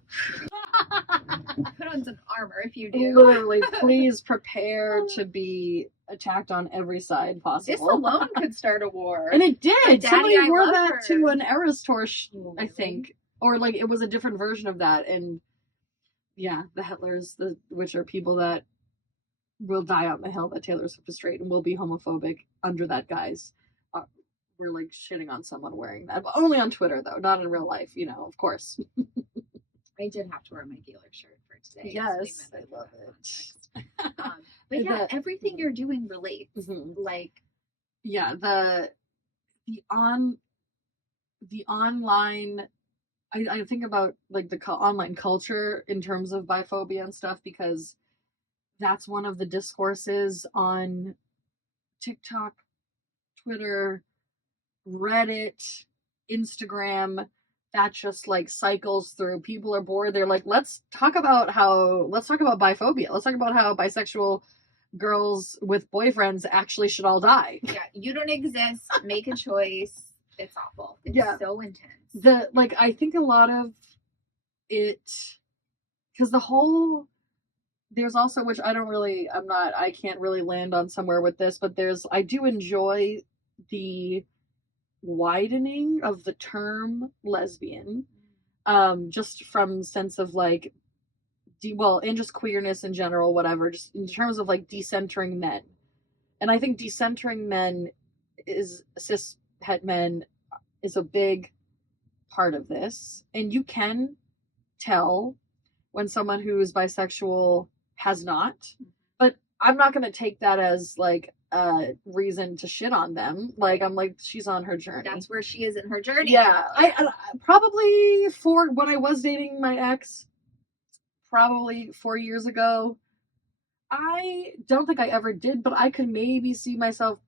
Put on some armor if you do. Literally, please prepare to be attacked on every side possible. This alone could start a war. And it did. Somebody wore that her. to an Eras tour, I think, or like it was a different version of that. And yeah, the Hitlers, which are people that will die on the hill that Taylor Swift is straight and will be homophobic under that guise. We're like shitting on someone wearing that, but only on Twitter though, not in real life, of course. I did have to wear my Gaylor shirt for today. Yes, I love it. But yeah, everything you're doing relates. Mm-hmm. Like, yeah, the online. I think about like the online culture in terms of biphobia and stuff, because that's one of the discourses on TikTok, Twitter, Reddit, Instagram, that just like cycles through. People are bored. They're like, let's talk about biphobia. Let's talk about how bisexual girls with boyfriends actually should all die. Yeah, you don't exist. Make a choice. It's awful. It's so intense. I think a lot of it, because there's also, which I can't really land on somewhere with this, but I do enjoy the widening of the term lesbian, just from sense of like, and just queerness in general, whatever, just in terms of like decentering men. And I think decentering men cis het men is a big part of this. And you can tell when someone who is bisexual has not, but I'm not going to take that as like a reason to shit on them. Like, I'm like, she's on her journey. That's where she is in her journey. Yeah. I probably when I was dating my ex, probably 4 years ago, I don't think I ever did, but I could maybe see myself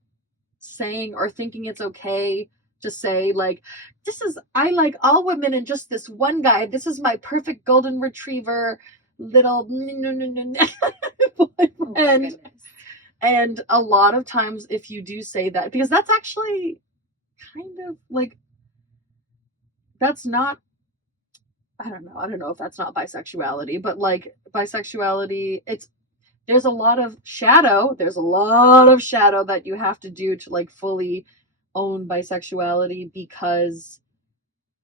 saying or thinking it's okay to say like, I like all women and just this one guy. This is my perfect golden retriever little boyfriend. And a lot of times if you do say that, because that's actually kind of like, that's not, I don't know if that's not bisexuality, but like bisexuality, there's a lot of shadow that you have to do to like fully own bisexuality, because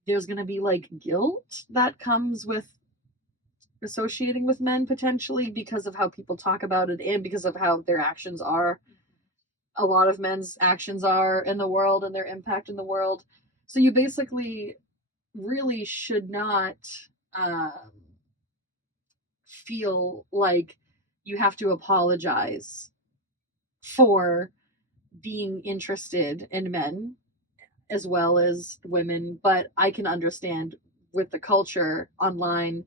there's going to be like guilt that comes with associating with men potentially, because of how people talk about it and because of how their actions are. A lot of men's actions are in the world and their impact in the world. So you basically really should not feel like you have to apologize for being interested in men as well as women. But I can understand with the culture online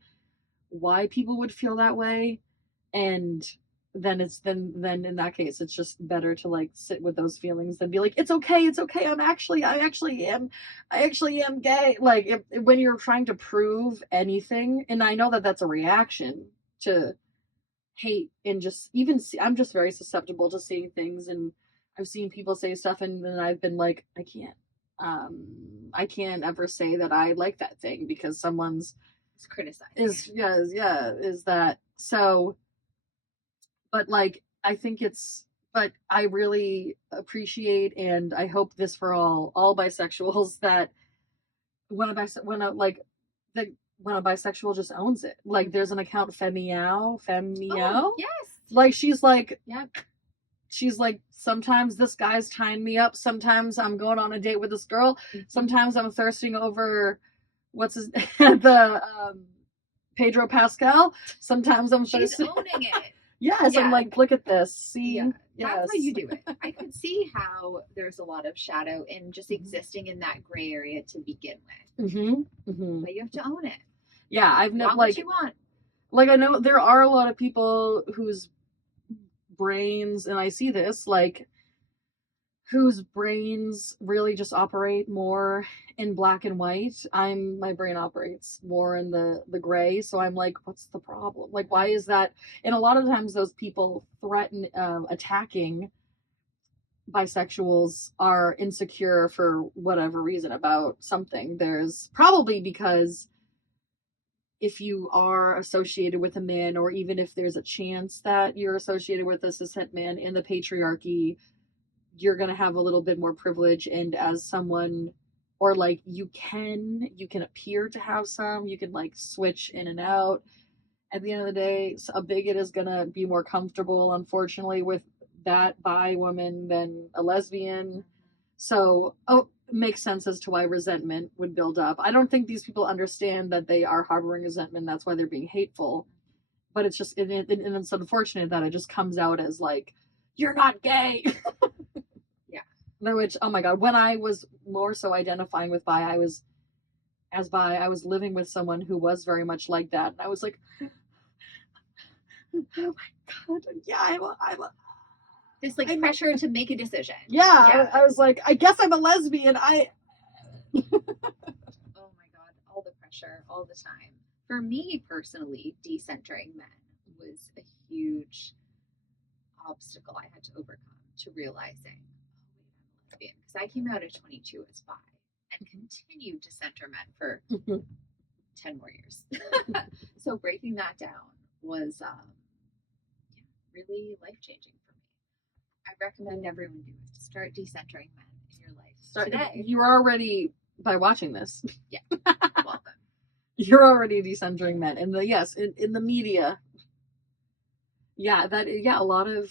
why people would feel that way, and then in that case it's just better to like sit with those feelings than be like, it's okay, I actually am gay. Like, when you're trying to prove anything, and I know that that's a reaction to hate, and just even I'm just very susceptible to seeing things, and I've seen people say stuff and then I've been like, I can't ever say that I like that thing because someone's criticizing is that so. But like, I think it's, but I really appreciate, and I hope this for all bisexuals, that when a bisexual just owns it. Like, there's an account, Femiao, Oh, yes. like she's like, Yep. she's like, sometimes this guy's tying me up, sometimes I'm going on a date with this girl, sometimes I'm thirsting over what's his the Pedro Pascal, sometimes I'm She's thirsting. owning it. Yes, Yeah. I'm like, look at this. See, Yeah. yes. That's how you do it. I could see how there's a lot of shadow in just Mhm. existing in that gray area to begin with. But you have to own it. Yeah, I've never Want what you want. like, I know there are a lot of people whose brains, and I see this, like, whose brains really just operate more in black and white. My brain operates more in the gray, so I'm like, what's the problem? Like, why is that? And a lot of times those people threaten attacking bisexuals are insecure for whatever reason about something. There's probably because if you are associated with a man, or even if there's a chance that you're associated with a cishet man in the patriarchy, you're going to have a little bit more privilege. And as someone, or like, you can appear to have some, you can like switch in and out. At the end of the day, a bigot is going to be more comfortable, unfortunately, with that bi woman than a lesbian. So, it makes sense as to why resentment would build up. I don't think these people understand that they are harboring resentment. That's why they're being hateful. But it's just, and it's unfortunate that it just comes out as like, you're not gay. Yeah. Which, oh my God, when I was more so identifying with bi, I was living with someone who was very much like that. And I was like, oh my God, yeah, I'm a This like pressure to make a decision. Yeah. I was like, I guess I'm a lesbian. Oh my God, all the pressure, all the time. For me personally, decentering men was a huge obstacle I had to overcome to realizing, oh, wait, I'm a lesbian. Because I came out at 22 as bi and continued to center men for 10 more years. So breaking that down was really life-changing for me. I recommend everyone do it. Start decentering men in your life today. You're already, by watching this, yeah, welcome. You're already decentering men. And in the media, a lot of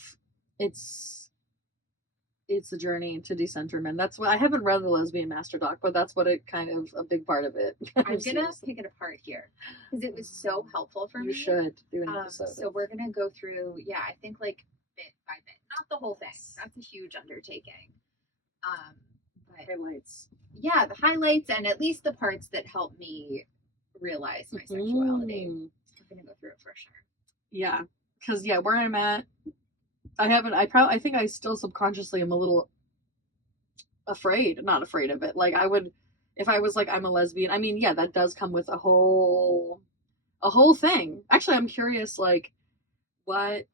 it's a journey to decenter men. That's why I haven't read the Lesbian Master Doc, but that's what it kind of, a big part of it. I'm gonna pick it apart here because it was so helpful for me. You should do an episode. So we're gonna go through, I think like bit by bit, not the whole thing. That's a huge undertaking. But highlights. Yeah, the highlights and at least the parts that help me realize my sexuality. We're gonna go through it for sure. Yeah, because where I'm at, I think I still subconsciously am a little not afraid of it. Like, I would, if I was like, I'm a lesbian, I mean, that does come with a whole thing. Actually, I'm curious, like, what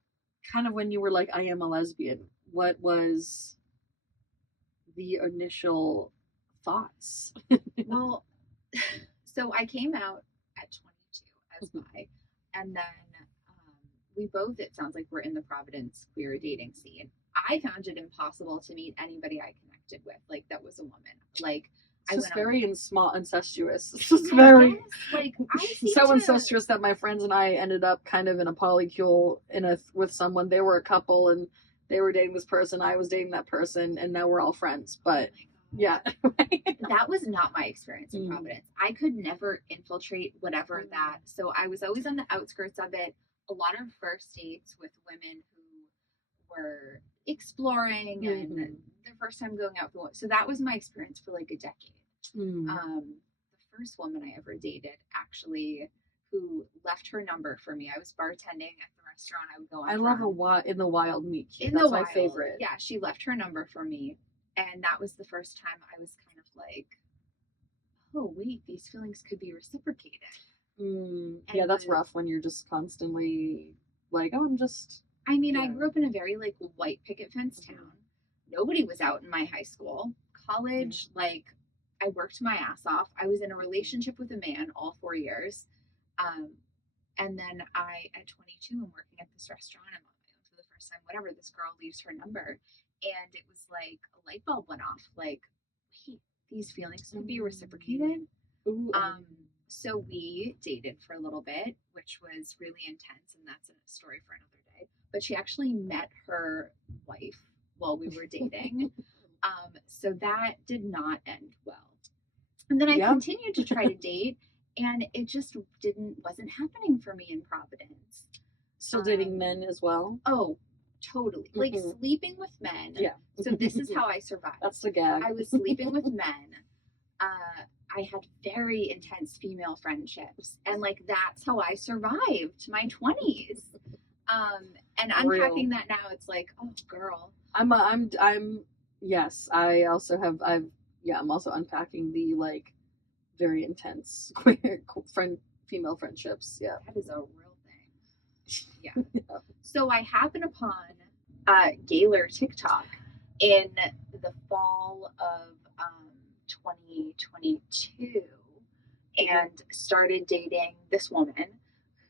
kind of, when you were like, I am a lesbian, what was the initial thoughts? Well, so I came out at 22 as bi, and then we both, it sounds like, we're in the Providence queer dating scene. I found it impossible to meet anybody I connected with, like, that was a woman. Like, it's just very incestuous. It's just very so incestuous that my friends and I ended up kind of in a polycule with someone. They were a couple and they were dating this person. I was dating that person, and now we're all friends. But that was not my experience in Providence. I could never infiltrate whatever that. So I was always on the outskirts of it. A lot of first dates with women who were exploring and their first time going out. So that was my experience for like a decade. The first woman I ever dated, actually, who left her number for me. I was bartending at the restaurant I would go on. I love in the wild meet cute. That's my favorite. Yeah, she left her number for me. And that was the first time I was kind of like, oh, wait, these feelings could be reciprocated. Yeah, that's rough when you're just constantly like, oh, I'm just... I mean, I grew up in a very, like, white picket fence town. Nobody was out in my high school. College, like, I worked my ass off. I was in a relationship with a man all 4 years. And then at 22, I'm working at this restaurant. I'm on my own for the first time, whatever, this girl leaves her number. And it was like a light bulb went off. Like, wait, these feelings can be reciprocated. So we dated for a little bit, which was really intense, and that's a story for another day. But she actually met her wife while we were dating. So that did not end well. And then I continued to try to date, and it just wasn't happening for me in Providence. Still dating men as well? Oh, totally. Like sleeping with men. Yeah. So this is how I survived. That's the gag. I was sleeping with men. I had very intense female friendships, and like that's how I survived my 20s. And unpacking that now, it's like, oh, girl. Yes. I'm also unpacking the like very intense queer female friendships. Yeah, that is a real thing. Yeah. So I happened upon Gaylor TikTok in the fall of 2022 and started dating this woman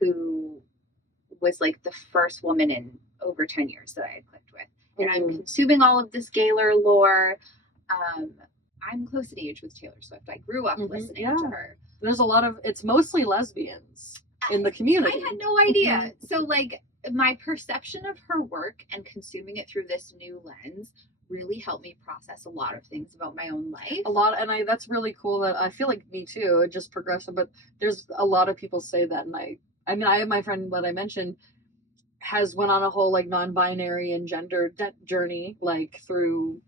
who was like the first woman in over 10 years that I had clicked with. And I'm consuming all of this Gaylor lore. I'm close in age with Taylor Swift. I grew up listening to her. There's a lot of, it's mostly lesbians in the community. I had no idea. So like my perception of her work and consuming it through this new lens really helped me process a lot of things about my own life. That's really cool that I feel like me too, it just progressive, but there's a lot of people say that, and I have my friend that I mentioned has went on a whole like non-binary and gender journey like through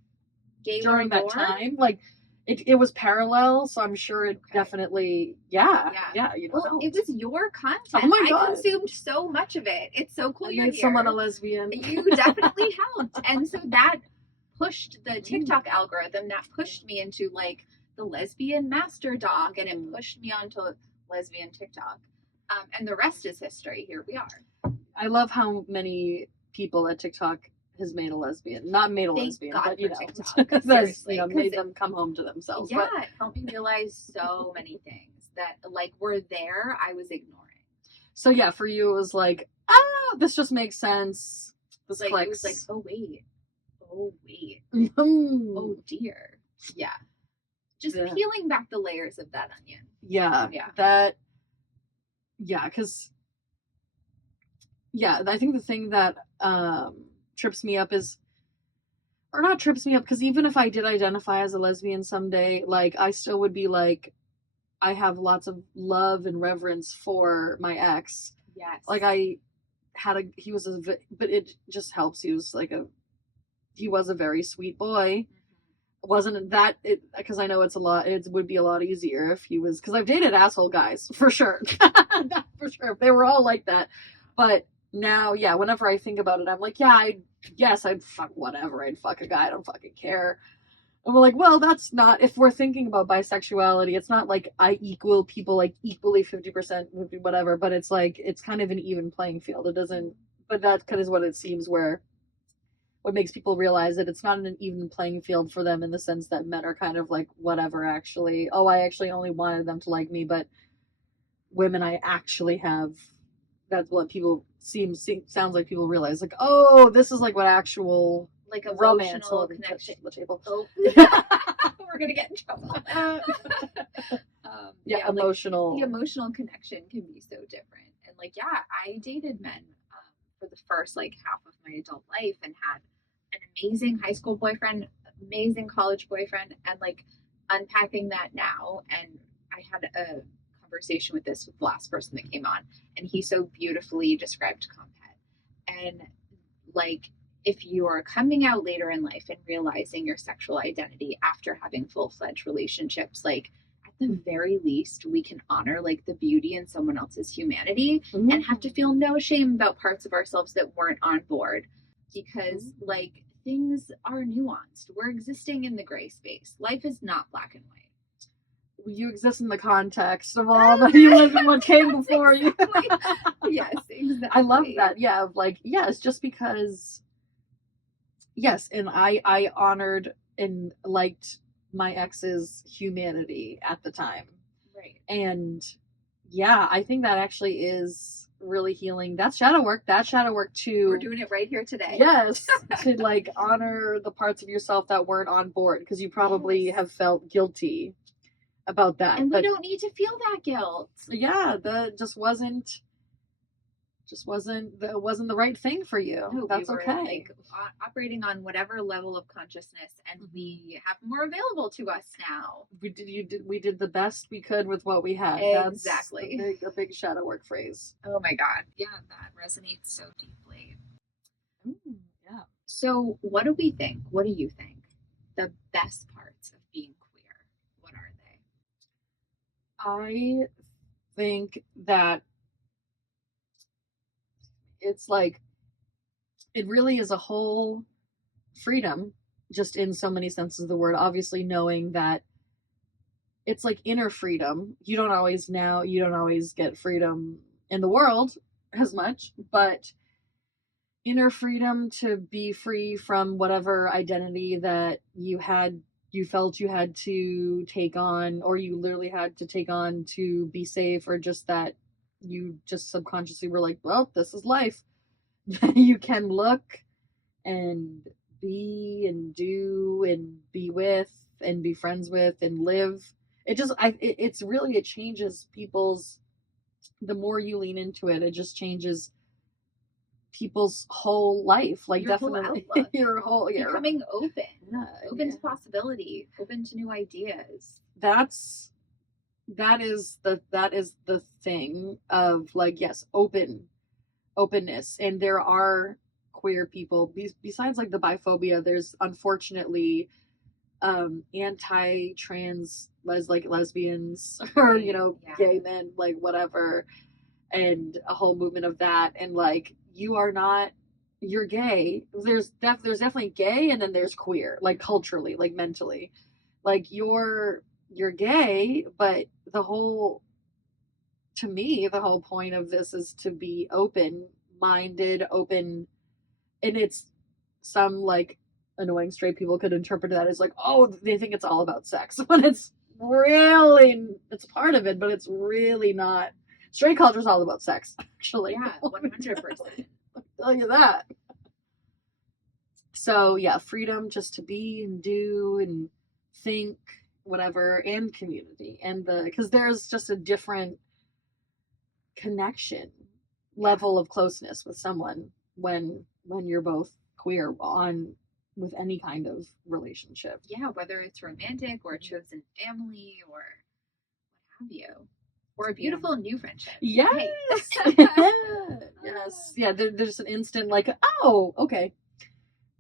Gaylor during that time. Like it was parallel, so I'm sure it definitely you know. Well, it was your content. Oh my God. I consumed so much of it. It's so cool you're made here. Someone a lesbian. You definitely helped, and so that pushed the TikTok algorithm. That pushed me into like the lesbian master dog, and it pushed me onto lesbian TikTok. And the rest is history. Here we are. I love how many people at TikTok has made a lesbian. Not made a lesbian, but you know, TikTok, seriously, made them come home to themselves. Yeah, it helped me realize so many things that like were there, I was ignoring. So yeah, for you it was like, this just makes sense. This like, clicks. it was like, oh wait, oh dear, yeah. Just peeling back the layers of that onion. Yeah. Because I think the thing that trips me up is, or not trips me up, because even if I did identify as a lesbian someday, like I still would be like, I have lots of love and reverence for my ex. Yes. Like but it just helps. He was a very sweet boy. Wasn't that it? Because I know it would be a lot easier if he was, because I've dated asshole guys for sure. For sure, they were all like that. But now, whenever I think about it, I'm like, I'd fuck whatever. I'd fuck a guy. I don't fucking care. And we're like, well, that's not, if we're thinking about bisexuality, it's not like I equal people like equally 50%, whatever, but it's like, it's kind of an even playing field. It doesn't, but that kind of is what it seems where, what makes people realize that it's not an even playing field for them in the sense that men are kind of like, whatever, actually. Oh, I actually only wanted them to like me, but women I actually have, that's what people sounds like people realize. Like, oh, this is like what actual like a romance connection. The table. Oh. We're gonna get in trouble. Emotional. Like, the emotional connection can be so different. And like, I dated men for the first like half of my adult life and had an amazing high school boyfriend, amazing college boyfriend, and like unpacking that now. And I had a conversation with the last person that came on, and he so beautifully described compet. And like, if you're coming out later in life and realizing your sexual identity after having full-fledged relationships, like at the very least we can honor like the beauty in someone else's humanity and have to feel no shame about parts of ourselves that weren't on board, because like things are nuanced. We're existing in the gray space. Life is not black and white. You exist in the context of all that you live in what came before you. Yes, exactly. I love that. Yeah, like, yes, just because, yes, and I honored and liked my ex's humanity at the time. Right. And yeah, I think that actually is really healing. That's shadow work. That's shadow work too. We're doing it right here today. Yes, to like honor the parts of yourself that weren't on board, because you probably have felt guilty about that. And we don't need to feel that guilt. Yeah, that wasn't the right thing for you. No, that's we were, okay. like operating on whatever level of consciousness, and we have more available to us now. We did the best we could with what we had. Exactly. That's a big shadow work phrase. Oh my God. Yeah, that resonates so deeply. Yeah. So what do we think? What do you think? The best parts of being queer, what are they? I think that it's like, it really is a whole freedom, just in so many senses of the word. Obviously, knowing that it's like inner freedom. You don't always get freedom in the world as much, but inner freedom to be free from whatever identity that you felt you had to take on, or you literally had to take on to be safe, or just that you just subconsciously were like, well, this is life. You can look and be and do and be with and be friends with and live. It changes people's, the more you lean into it, it just changes people's whole life. Like, your definitely whole your whole, becoming open, yeah. to possibility, open to new ideas. That is the thing of, like, yes, openness. And there are queer people besides like the biphobia. There's unfortunately anti-trans lesbians or gay men, like whatever, and a whole movement of that. And like, you're gay. There's definitely gay, and then there's queer, like culturally, like mentally, like you're gay, but to me, the whole point of this is to be open-minded, open, and it's some like annoying straight people could interpret that as like, oh, they think it's all about sex, when it's part of it, but it's really not. Straight culture is all about sex, actually. Yeah, 100%. I'll tell you that. So yeah, freedom just to be and do and think, whatever, and community, and because there's just a different connection level of closeness with someone when you're both queer with any kind of relationship. Yeah, whether it's romantic or chosen family or what have you, or a beautiful new friendship. Yes. Hey. Yes. Yeah, there's an instant like, oh, okay.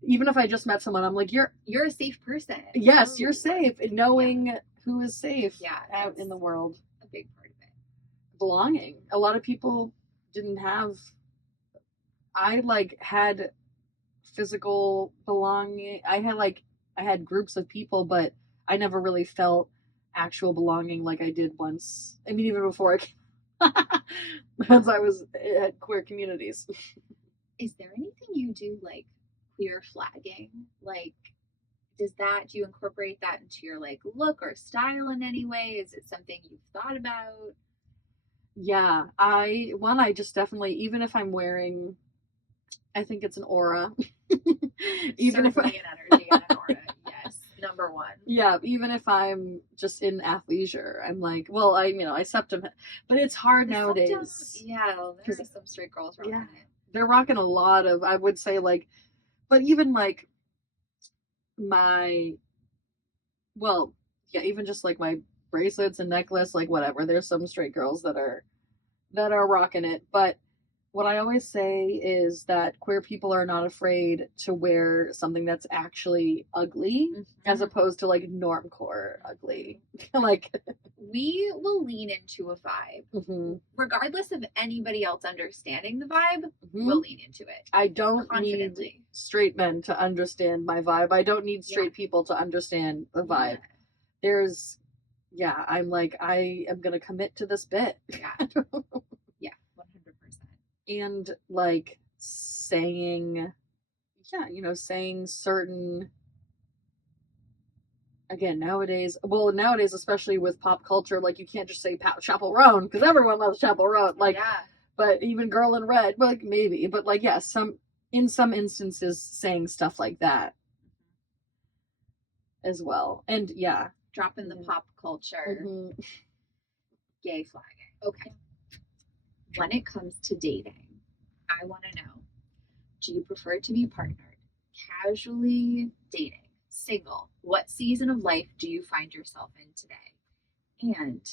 Even if I just met someone, I'm like, you're a safe person. Yes, you're safe. And knowing who is safe out in the world. A big part of it. Belonging. A lot of people didn't have. I had physical belonging. I had groups of people, but I never really felt actual belonging like I did once. I mean, even before once I was at queer communities. Is there anything you do like queer flagging? Like, do you incorporate that into your like look or style in any way? Is it something you've thought about? Yeah, I just definitely, even if I'm wearing, I think it's an aura. Even if an energy and an aura, yes, number one. Yeah, even if I'm just in athleisure, I'm like, well, I septum, but it's hard nowadays. Yeah, there's some straight girls rocking it. They're rocking a lot of, I would say, like, but even like even just like my bracelets and necklace, like whatever. There's some straight girls that are rocking it, but what I always say is that queer people are not afraid to wear something that's actually ugly, as opposed to like normcore ugly. Like, we will lean into a vibe, regardless of anybody else understanding the vibe. We'll lean into it. I don't need straight men to understand my vibe. I don't need straight people to understand the vibe. I'm like, I am gonna commit to this bit. Yeah. Yeah, 100%. And like saying certain, again, nowadays, especially with pop culture, like you can't just say Chappell Roan because everyone loves Chappell Roan. Like, But even girl in red, like maybe, but like yeah, in some instances saying stuff like that as well. And yeah, Dropping the pop culture, gay flagging. Okay. When it comes to dating, I want to know, do you prefer to be partnered, casually dating, single? What season of life do you find yourself in today? And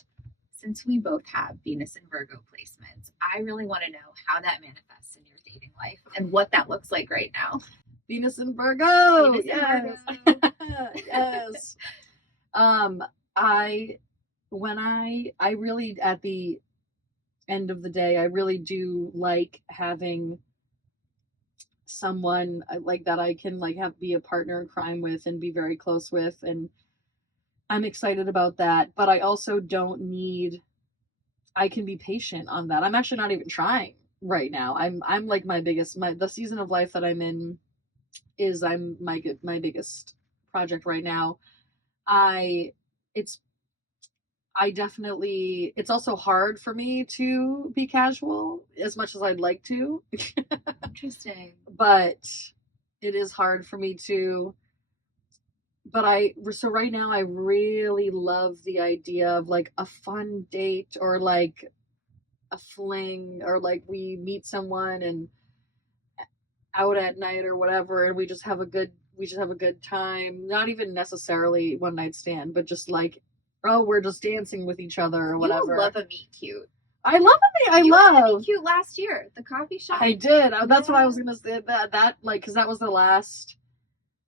since we both have Venus and Virgo placements, I really want to know how that manifests in your dating life and what that looks like right now. Venus and Virgo. Venus yes. and Virgo. Yes. I really, at the end of the day, I really do like having someone like that I can like be a partner in crime with and be very close with, and I'm excited about that. But I also don't need, I can be patient on that. I'm actually not even trying right now. I'm like the season of life that I'm in is my biggest project right now. It's also hard for me to be casual as much as I'd like to. Interesting. But it is hard for me to, so right now I really love the idea of like a fun date or like a fling, or like we meet someone and out at night or whatever, and we just have a good time. Not even necessarily one night stand, but just like, oh, we're just dancing with each other or whatever. You love a meet cute. I love a You had a meet cute last year at the coffee shop. I did. That's what I was gonna say. That like, because that was the last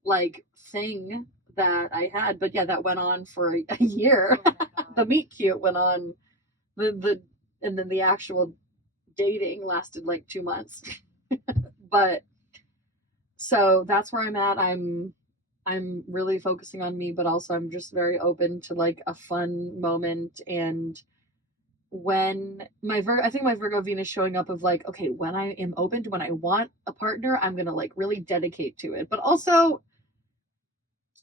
like thing that I had. But yeah, that went on for a year. Oh the meet cute went on. And then the actual dating lasted like 2 months. But so that's where I'm at. I'm really focusing on me, but also I'm just very open to like a fun moment. And when I think my Virgo Venus showing up of like, okay, when I am open to, when I want a partner, I'm gonna like really dedicate to it. But also,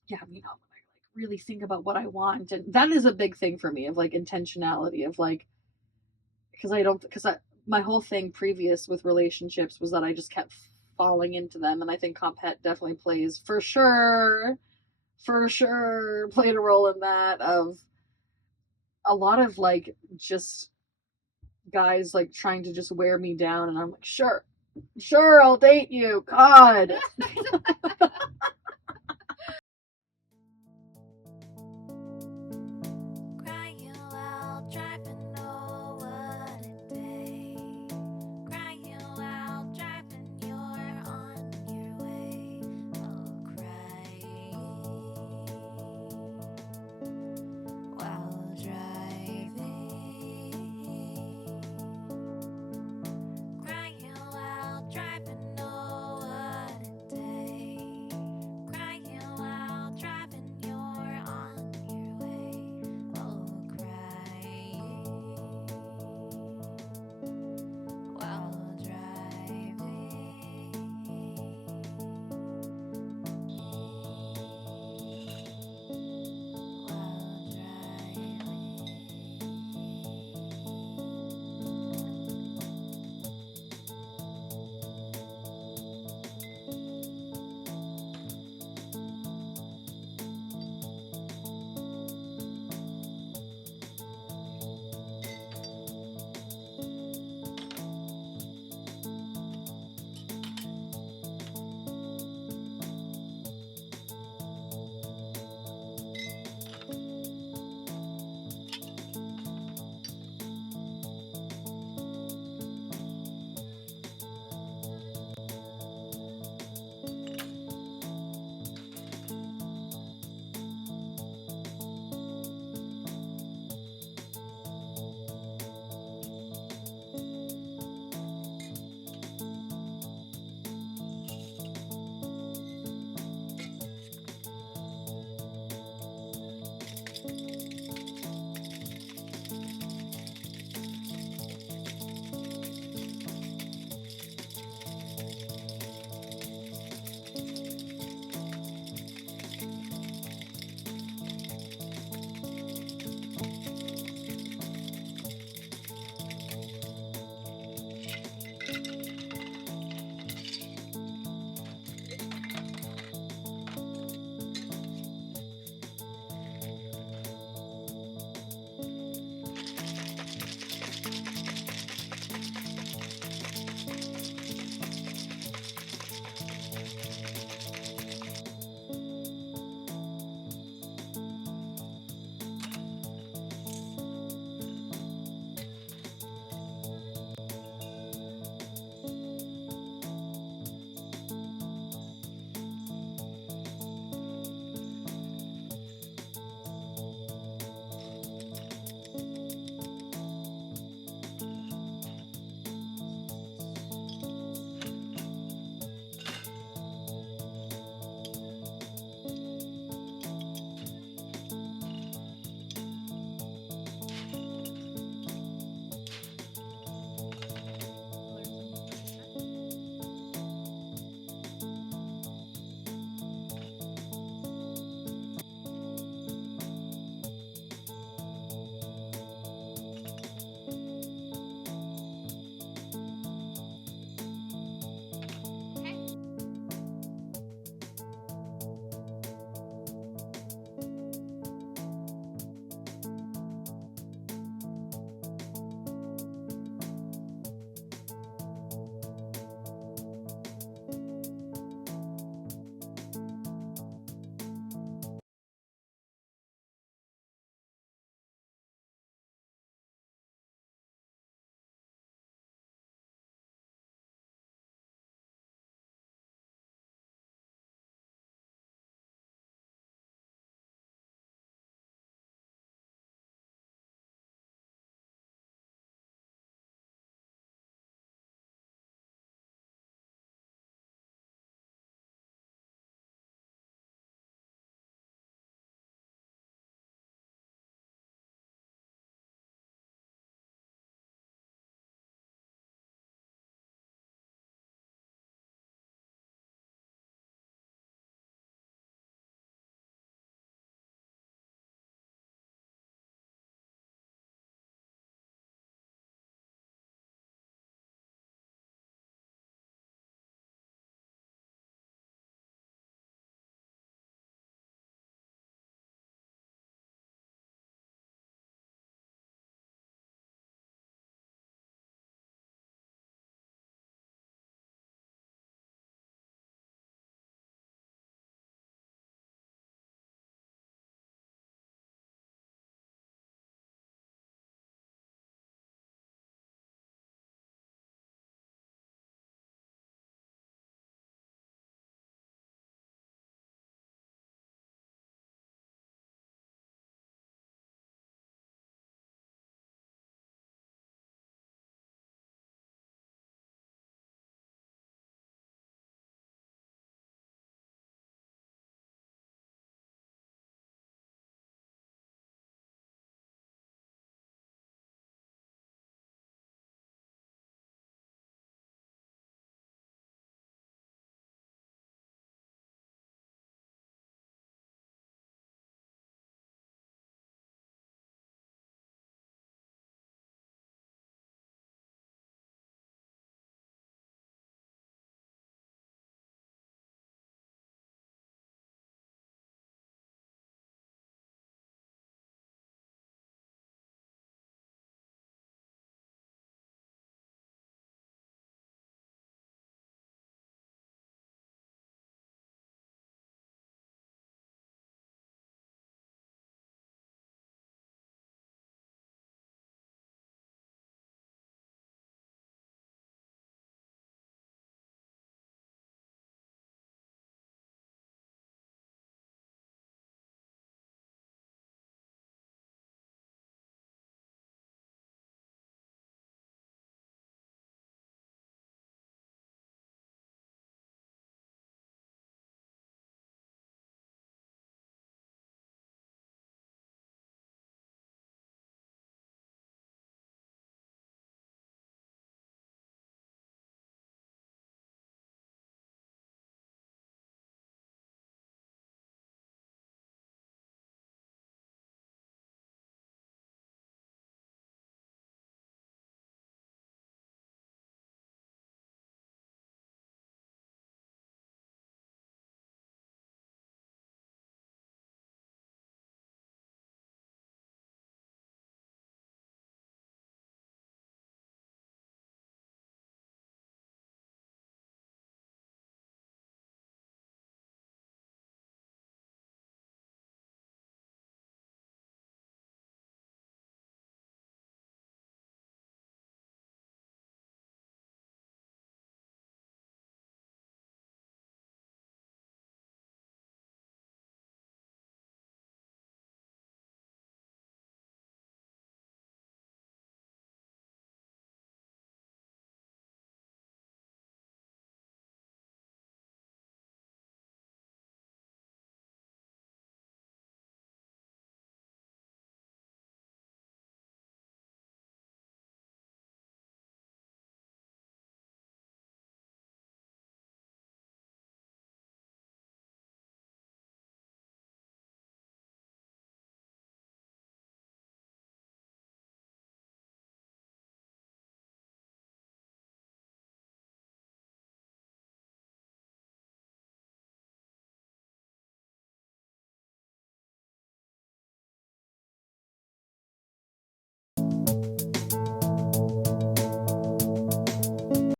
yeah, when I like really think about what I want, and that is a big thing for me of like intentionality of like, because my whole thing previous with relationships was that I just kept falling into them, and I think Compet definitely plays for sure played a role in that, of a lot of like just guys like trying to just wear me down, and I'm like, sure I'll date you, God.